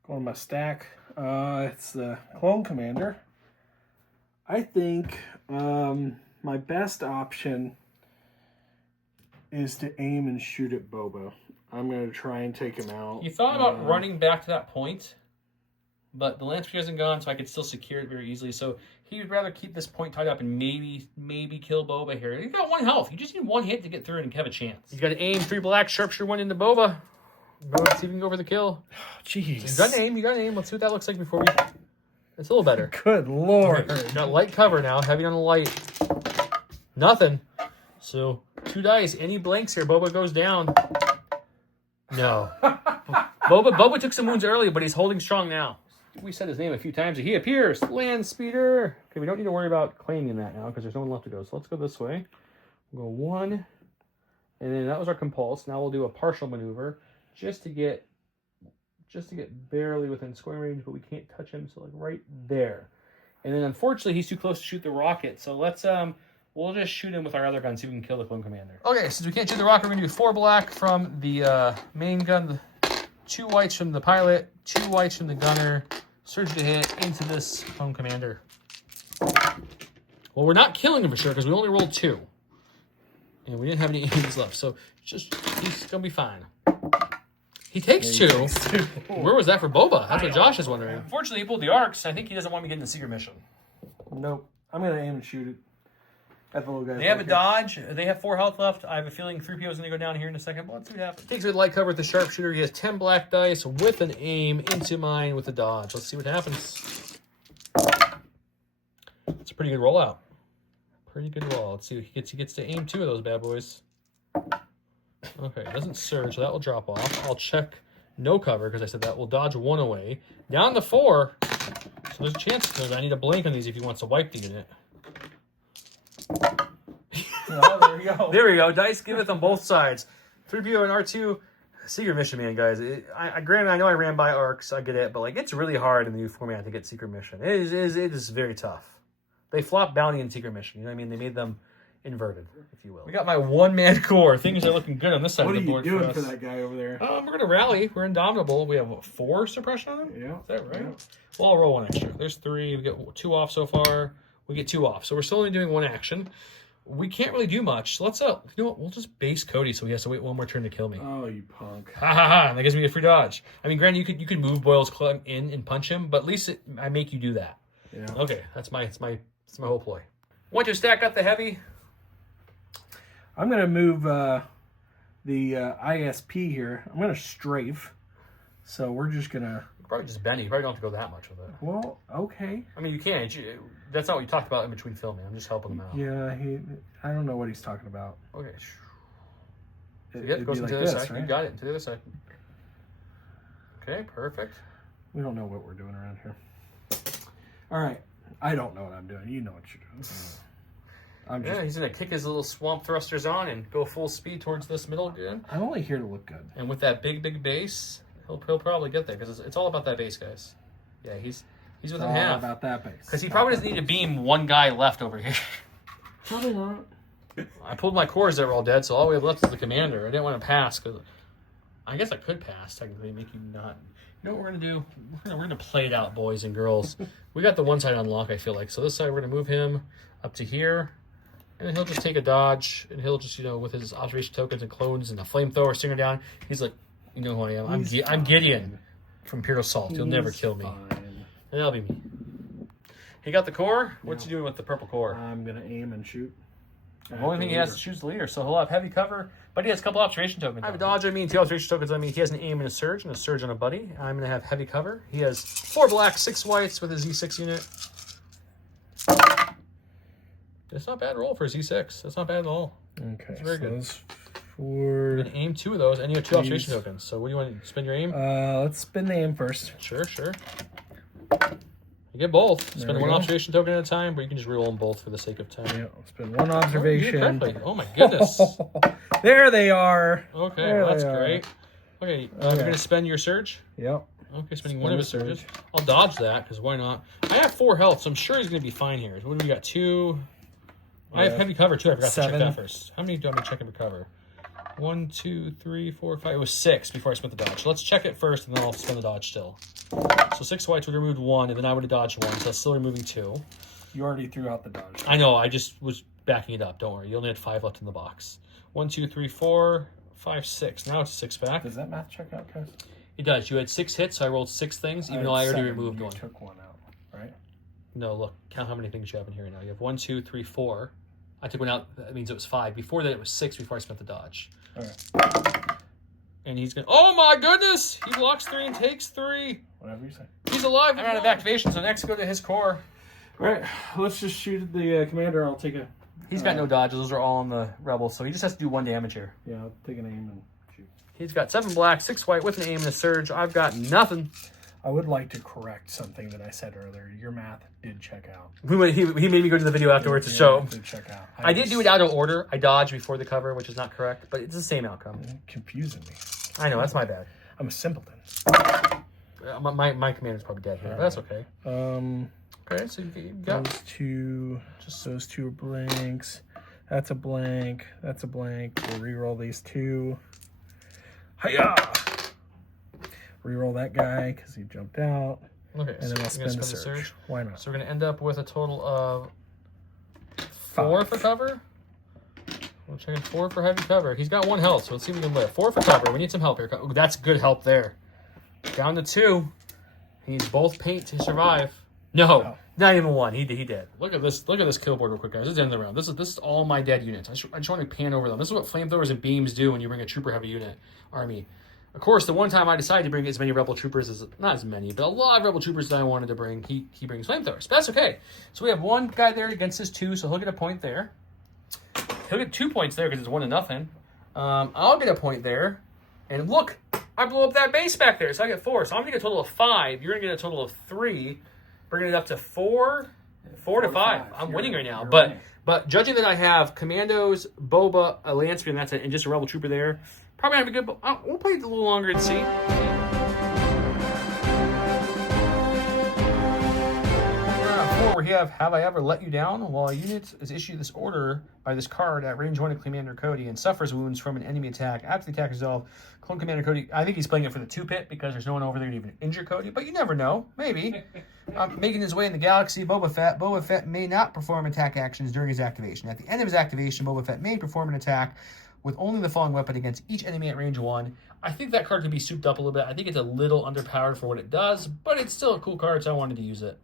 Going to my stack. It's the Clone Commander. I think my best option is to aim and shoot at Boba. I'm going to try and take him out. You thought about running back to that point, but the Lance hasn't gone, so I could still secure it very easily. So he would rather keep this point tied up and maybe kill Boba here. He's got 1 health. You just need 1 hit to get through and have a chance. He's got to aim 3 black, sharpshooter 1 into Boba. Let's see if we can go for the kill. Jeez. So you got an aim. Let's see what that looks like before we... It's a little better. Good lord. Okay. Got light cover now. Heavy on the light. Nothing. So 2 dice. Any blanks here. Boba goes down. No. Boba took some wounds early, but he's holding strong now. We said his name a few times. He appears. Land speeder. Okay, we don't need to worry about claiming that now because there's no one left to go. So let's go this way. We'll go 1. And then that was our compulse. Now we'll do a partial maneuver just to get barely within scoring range, but we can't touch him. So like right there. And then unfortunately he's too close to shoot the rocket. So let's we'll just shoot him with our other gun, see if we can kill the Clone Commander. Okay, since we can't shoot the rocket, we're gonna do 4 black from the main gun, 2 whites from the pilot, 2 whites from the gunner. Surge to hit into this Clone Commander. Well, we're not killing him for sure because we only rolled 2. And we didn't have any aims left, so he's gonna be fine. He takes 2. Where was that for Boba? That's what Josh is wondering. Unfortunately, he pulled the arcs. I think he doesn't want me getting the secret mission. Nope. I'm gonna aim and shoot it at the little guy. They have a dodge. They have 4 health left. I have a feeling 3PO is gonna go down here in a second. But let's see what happens. Takes with light cover with the sharpshooter. He has 10 black dice with an aim into mine with a dodge. Let's see what happens. It's a pretty good rollout. Pretty good roll. Let's see what he gets to aim 2 of those bad boys. Okay, it doesn't surge, so that will drop off. I'll check no cover because I said that. We'll dodge 1 away. Down to 4. So there's a chance. I need a blank on these if he wants to wipe the unit. Oh, there we go. There we go. Dice giveth on both sides. 3PO and R2. Secret mission, man, guys. Granted, I know I ran by arcs. I get it, but like it's really hard in the new format to get secret mission. It is very tough. They flopped bounty and secret mission. You know what I mean? They made them inverted, if you will. We got my one-man core. Things are looking good on this side What of are the you board doing for for us. that guy over there? We're going to rally. We're indomitable. We have, what, 4 suppression on him? Yeah. Is that right? Yeah. Well, I'll roll 1 extra. There's 3. We get 2 off so far. We get 2 off. So we're still only doing 1 action. We can't really do much. So let's, you know what? We'll just base Cody so he has to wait 1 more turn to kill me. Oh, you punk. Ha ha ha. And that gives me a free dodge. I mean, granted, you could move Boyle's Club in and punch him, but at least I make you do that. Yeah. Okay, that's my whole ploy. Want to stack up the heavy? I'm going to move the ISP here. I'm going to strafe. So we're just going to... Probably just Benny. You probably don't have to go that much with it. Well, okay. I mean, you can. That's not what you talked about in between filming. I'm just helping him out. Yeah, I don't know what he's talking about. Okay. It'd Yep, goes be into like the other this, side. right? You got it. To the other side. Okay, perfect. We don't know what we're doing around here. All right. I don't know what I'm doing. You know what you're doing. I'm just... Yeah, he's going to kick his little swamp thrusters on and go full speed towards this middle again. I'm only here to look good. And with that big base, he'll probably get there because it's all about that base, guys. Yeah, he's within All half. about that base. Because he probably doesn't need to beam 1 guy left over here. Probably not. I pulled my cores that were all dead, so all we have left is the commander. I didn't want to pass because I guess I could pass technically, make you not. You know what we're gonna do? We're gonna play it out, boys and girls. We got the one side on lock, I feel like. So this side we're gonna move him up to here, and then he'll just take a dodge, and he'll just with his observation tokens and clones and a flamethrower stinger down. He's like, you know who I am? I'm Gideon from Pure Assault. You'll never kill me. Fine. And that'll be me. He got the core. What's he doing with the purple core? I'm gonna aim and shoot. The only thing he has to choose the leader, so he'll have heavy cover, but he has a couple observation tokens. I have a dodge on me and 2 observation tokens on me. He has an aim and a surge on a buddy. I'm going to have heavy cover. He has 4 blacks, 6 whites with his E6 unit. That's not a bad roll for his E6. That's not bad at all. Okay, It's very good. Those 4. And aim 2 of those, and you have 2 observation tokens. So what do you want to spend your aim? Let's spin the aim first. Sure. You get both. Spend we 1 go. observation token at a time, but you can just reroll them both for the sake of time. Yeah, I'll spin 1 observation. Oh, you did correctly. Oh my goodness. There they are. Okay, There well, that's they are. great. Okay, you're going to spend your surge? Yep. Okay, spending Spend 1 of a his surges. surge. I'll dodge that, because why not? I have 4 health, so I'm sure he's going to be fine here. What do we got? 2... I have Yeah. heavy cover, too. I forgot to 7. check that first. How many do I have to check and recover? 1, 2, 3, 4, 5. It was 6 before I spent the dodge. Let's check it first, and then I'll spend the dodge still. So 6 whites would have removed 1, and then I would have dodged 1, so that's still removing 2. You already threw out the dodge. I know, I just was backing it up. Don't worry. You only had 5 left in the box. 1, 2, 3, 4, 5, 6. Now it's 6 back. Does that math check out, guys? It does. You had 6 hits, so I rolled 6 things, even though I already removed You 1. took 1 out, right? No, look. Count how many things you have in here now. You have 1, 2, 3, 4. I took 1 out. That means it was 5. Before that, it was 6 before I spent the dodge. Okay. And he's going to... Oh, my goodness! He blocks 3 and takes 3. Whatever you say. He's alive. I'm out of activation, so next go to his core. All right, let's just shoot at the commander. I'll take a... He's got no dodges. Those are all on the rebels, so he just has to do 1 damage here. Yeah, I'll take an aim and shoot. He's got 7 black, 6 white with an aim and a surge. I've got nothing. I would like to correct something that I said earlier. Your math did check out. He made me go to the video afterwards to show him. It did check out. I did do it out of order. I dodged before the cover, which is not correct, but it's the same outcome. Confusing me. I know, that's my bad. I'm a simpleton. My commander's probably dead here, but that's okay. Okay, so you got... Those two are blanks. That's a blank. That's a blank. We'll reroll these 2. Hiya! Reroll that guy because he jumped out. Okay, And then I'll spend the surge. Why not? So we're going to end up with a total of 4 for cover. We're checking 4 for heavy cover. He's got 1 health, so let's see if we can live. 4 for cover. We need some help here. Ooh, that's good help there. Down to 2. He needs both paint to survive. No, not even 1. He did. Look at this. Look at this kill board real quick, guys. This is the end of the round. This is all my dead units. I just want to pan over them. This is what flamethrowers and beams do when you bring a trooper heavy unit army. Of course, the one time I decided to bring as many rebel troopers as not as many, but a lot of rebel troopers that I wanted to bring, he brings flamethrowers. But that's okay. So we have 1 guy there against his 2, so he'll get a point there. He'll get 2 points there because it's 1-0. I'll get a point there. And look, I blew up that base back there, so I get 4. So I'm going to get a total of 5. You're going to get a total of 3, bringing it up to 4 to 5. I'm winning right now. But judging that I have Commandos, Boba, a Lancer, and that's it, and just a rebel trooper there, probably not be good. But we'll play it a little longer and see. where we have I ever let you down? While a unit is issued this order by this card at range 1 of Commander Cody and suffers wounds from an enemy attack, after the attack is resolved, clone Commander Cody. I think he's playing it for the 2-pit because there's no one over there to even injure Cody, but you never know. Maybe. Making his way in the galaxy, Boba Fett. Boba Fett may not perform attack actions during his activation. At the end of his activation, Boba Fett may perform an attack with only the following weapon against each enemy at range 1. I think that card could be souped up a little bit. I think it's a little underpowered for what it does, but it's still a cool card, so I wanted to use it.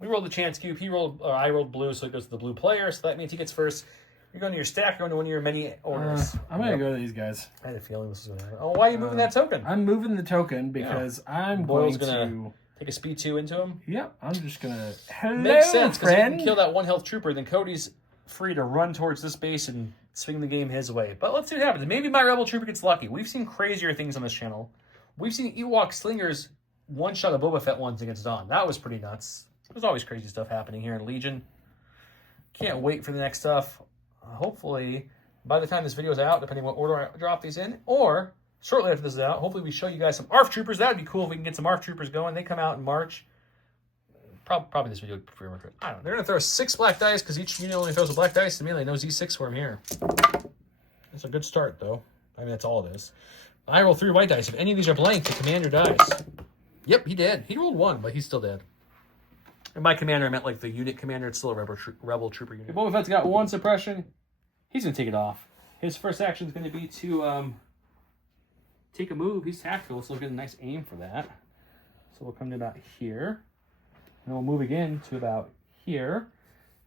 We rolled the chance cube. I rolled blue, so it goes to the blue player. So that means he gets first. You're going to your stack. You're going to one of your many orders. I'm going to go to these guys. I had a feeling this was going to happen. Oh, why are you moving that token? I'm moving the token because I'm Boyle's going to take a speed 2 into him. Yep, I'm just going to... Hello, Makes sense, because if you friend. can kill that 1 health trooper, then Cody's free to run towards this base and swing the game his way. But let's see what happens. Maybe my Rebel Trooper gets lucky. We've seen crazier things on this channel. We've seen Ewok Slingers one-shot a Boba Fett once against Dawn. That was pretty nuts. There's always crazy stuff happening here in Legion. Can't wait for the next stuff. Hopefully, by the time this video is out, depending on what order I drop these in, or shortly after this is out, hopefully we show you guys some ARF Troopers. That would be cool if we can get some ARF Troopers going. They come out in March. Probably this video would be pretty much. I don't know. They're going to throw 6 black dice because each unit only throws a black dice to me. They know Z6 for him here. That's a good start, though. I mean, that's all it is. I roll 3 white dice. If any of these are blank, the commander dies. Yep, he did. He rolled 1, but he's still dead. And by commander, I meant like the unit commander. It's still a rebel trooper unit. If Boba Fett's got 1 suppression, he's going to take it off. His first action is going to be to take a move. He's tactical, so we'll get a nice aim for that. So we'll come to about here. And then we'll move again to about here.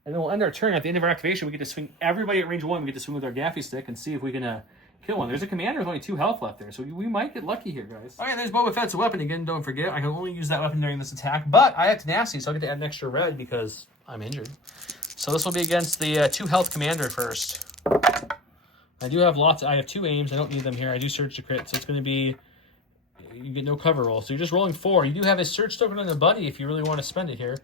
And then we'll end our turn. At the end of our activation, we get to swing everybody at range 1. We get to swing with our gaffy stick and see if we can kill one. There's a commander with only 2 health left there, so we might get lucky here, guys. Oh yeah, there's Boba Fett's weapon again. Don't forget, I can only use that weapon during this attack, but I have tenacity, so I'll get to add an extra red because I'm injured. So this will be against the 2 health commander first. I do have lots. I have 2 aims. I don't need them here. I do surge to crit, so it's going to be... You get no cover roll, so you're just rolling 4. You do have his surge token on the buddy if you really want to spend it here.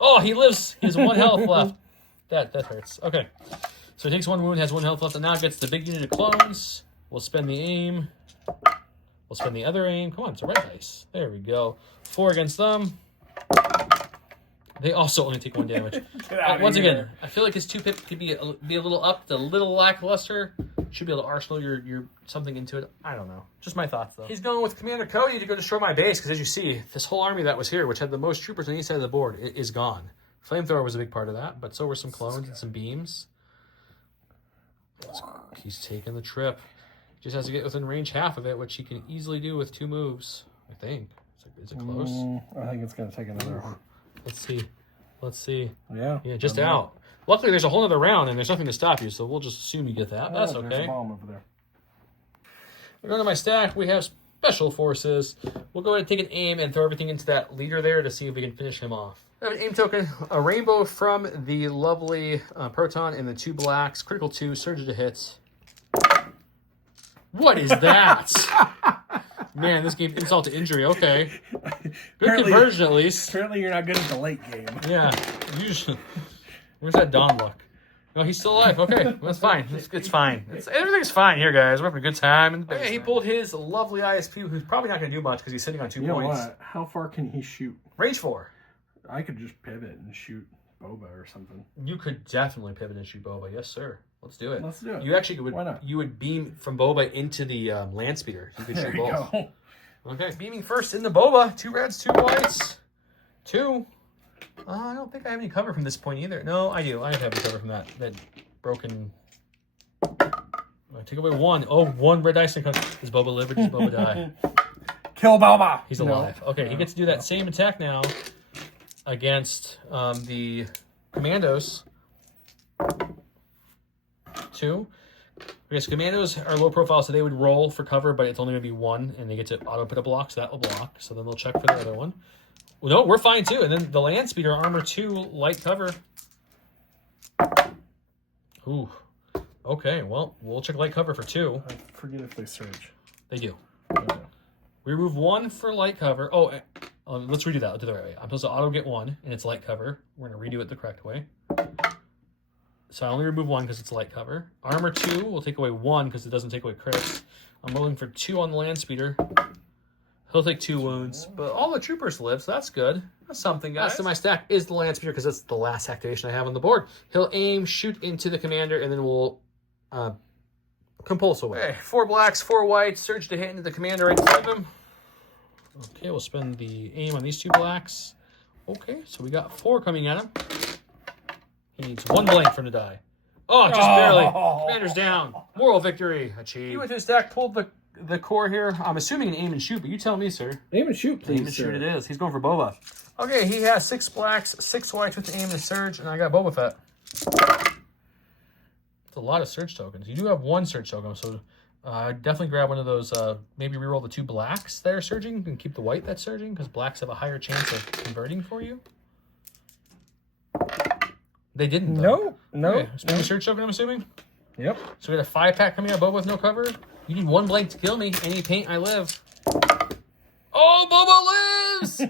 Oh, he lives. He has 1 health left. That hurts. Okay. So he takes 1 wound, has 1 health left, and now gets the big unit of clones. We'll spend the aim. We'll spend the other aim. Come on, it's a red dice. There we go. 4 against them. They also only take 1 damage. Once again, I feel like his 2-pip could be a little up, a little lackluster. Should be able to arsenal your something into it. I don't know. Just my thoughts, though. He's going with Commander Cody to go destroy my base, because as you see, this whole army that was here, which had the most troopers on each side of the board, is gone. Flamethrower was a big part of that, but so were some clones and some beams. He's taking the trip. Just has to get within range half of it, which he can easily do with 2 moves, I think. Is it close? I think it's going to take another one. Let's see. Yeah. Yeah, just out. Luckily, there's a whole other round, and there's nothing to stop you, so we'll just assume you get that. That's okay. There's a bomb over there. We're going to my stack. We have Special Forces. We'll go ahead and take an aim and throw everything into that leader there to see if we can finish him off. I have an aim token, a rainbow from the lovely Proton, and the 2 blacks. Critical 2, surge to hits. What is that? Man, this game insult to injury. Okay. Good conversion, at least. Apparently you're not good at the late game. Yeah. Usually. Where's that Don look? No, he's still alive. Okay, that's fine. It's fine. Everything's fine here, guys. We're having a good time. Oh, yeah, he pulled his lovely ISP, who's probably not going to do much because he's sitting on 2 You points. know what? How far can he shoot? Range 4. I could just pivot and shoot Boba or something. You could definitely pivot and shoot Boba. Yes, sir. Let's do it. Let's do it. You actually would. Why not? You would beam from Boba into the land speeder. You could shoot both. Go. Okay, beaming first in the Boba. 2 reds, 2 whites. 2. I don't think I have any cover from this point either. No, I do. I have cover from that broken. I take away 1. Oh, 1 red dice. Does Boba live or does Boba die? Kill Boba. He's alive. No. Okay, he gets to do that same attack now against the Commandos. 2. Because Commandos are low profile, so they would roll for cover, but it's only going to be 1, and they get to auto put a block, so that will block. So then they'll check for the other one. Well, no, we're fine too. And then the land speeder, armor 2, light cover. Ooh. Okay, well, we'll check light cover for 2. I forget if they surge. They do. Okay. We remove 1 for light cover. Oh, let's redo that. Let's do it the right way. I'm supposed to auto get 1, and it's light cover. We're going to redo it the correct way. So I only remove 1 because it's light cover. Armor 2 will take away 1 because it doesn't take away crits. I'm rolling for 2 on the land speeder. He'll take 2 wounds, but all the troopers live, so that's good. That's something, guys. Last in my stack is the Lance Speeder because that's the last activation I have on the board. He'll aim, shoot into the commander, and then we'll compulse away. Okay, 4 blacks, 4 whites. Surge to hit into the commander right in front of him. Okay, we'll spend the aim on these 2 blacks. Okay, so we got 4 coming at him. He needs 1 blank from the die. Oh, just barely. Commander's down. Moral victory achieved. He went to his stack, pulled the core here. I'm assuming an aim and shoot, but you tell me, sir. Aim and shoot, please. Aim and shoot it is. He's going for Boba. Okay, he has 6 blacks, 6 whites with the aim and surge, and I got Boba Fett. It's a lot of surge tokens. You do have 1 surge token, so definitely grab one of those. Maybe reroll the 2 blacks that are surging and keep the white that's surging, because blacks have a higher chance of converting for you. They didn't, though. No. Okay, spend the surge token, I'm assuming? Yep. So we got a 5-pack coming out, Boba with no cover. You need 1 blank to kill me. Any paint, I live. Oh, Boba lives!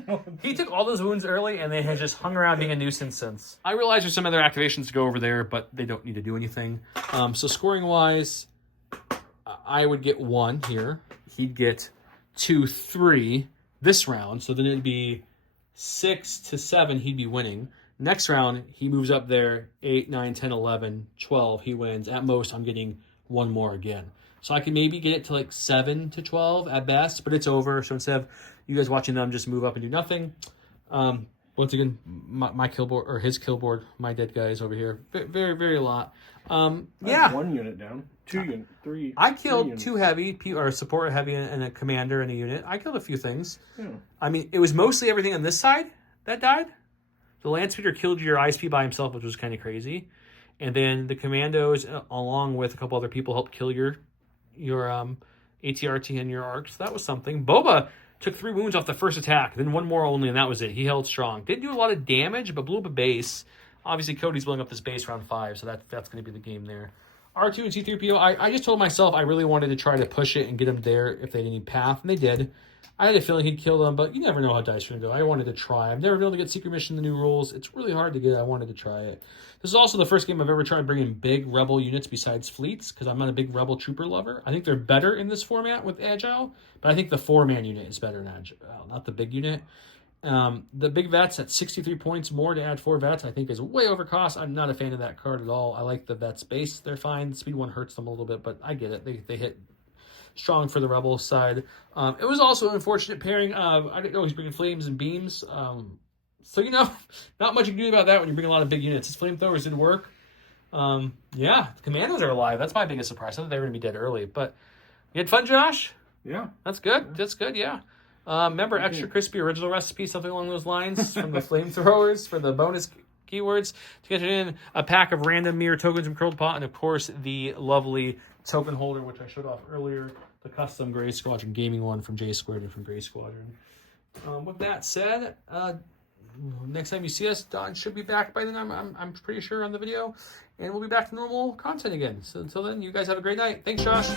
He took all those wounds early, and they have just hung around being a nuisance since. I realize there's some other activations to go over there, but they don't need to do anything. So scoring-wise, I would get 1 here. He'd get 2, 3 this round. So then it'd be 6 to 7, he'd be winning. Next round, he moves up there, 8, 9, 10, 11, 12, he wins. At most, I'm getting 1 more again. So I can maybe get it to like 7 to 12 at best, but it's over. So instead of you guys watching them just move up and do nothing, once again, my kill board, or his kill board, my dead guys over here, very, very a lot. Yeah. 1 unit down, 2 unit, 3. I killed 2 heavy, or support heavy and a commander in a unit. I killed a few things. Yeah. I mean, it was mostly everything on this side that died. The Lance Speeder killed your ISP by himself, which was kind of crazy. And then the commandos, along with a couple other people, helped kill your ATRT and your arcs. That was something. Boba took 3 wounds off the first attack, then 1 more only, and that was it. He held strong. Didn't do a lot of damage, but blew up a base. Obviously, Cody's blowing up this base round 5, so that's going to be the game there. R2 and C3PO, I just told myself I really wanted to try to push it and get them there if they had any path, and they did. I had a feeling he'd kill them, but you never know how dice are going to go. I wanted to try. I've never been able to get Secret Mission, the new rules. It's really hard to get. I wanted to try it. This is also the first game I've ever tried bringing big Rebel units besides fleets, because I'm not a big Rebel Trooper lover. I think they're better in this format with Agile, but I think the 4-man unit is better in Agile, not the big unit. The big vets at 63 points more to add 4 vets, I think is way over cost. I'm not a fan of that card at all. I like the vets base. They're fine. Speed 1 hurts them a little bit, but I get it. They hit strong for the Rebel side. It was also an unfortunate pairing. I didn't know he's bringing flames and beams. So, not much you can do about that when you bring a lot of big units. His flamethrowers did work. Yeah, the commandos are alive. That's my biggest surprise. I thought they were going to be dead early. But you had fun, Josh? Yeah. That's good. Yeah. That's good, yeah. Remember Extra Crispy original recipe, something along those lines from the flamethrowers for the bonus keywords to get in a pack of random mirror tokens from Curled Pot, and of course the lovely token holder, which I showed off earlier, the custom Gray Squadron gaming one from J Squared and from Gray Squadron. With that said, next time you see us, Don should be back by then. I'm pretty sure on the video, and we'll be back to normal content again. So until then, you guys have a great night. Thanks, Josh.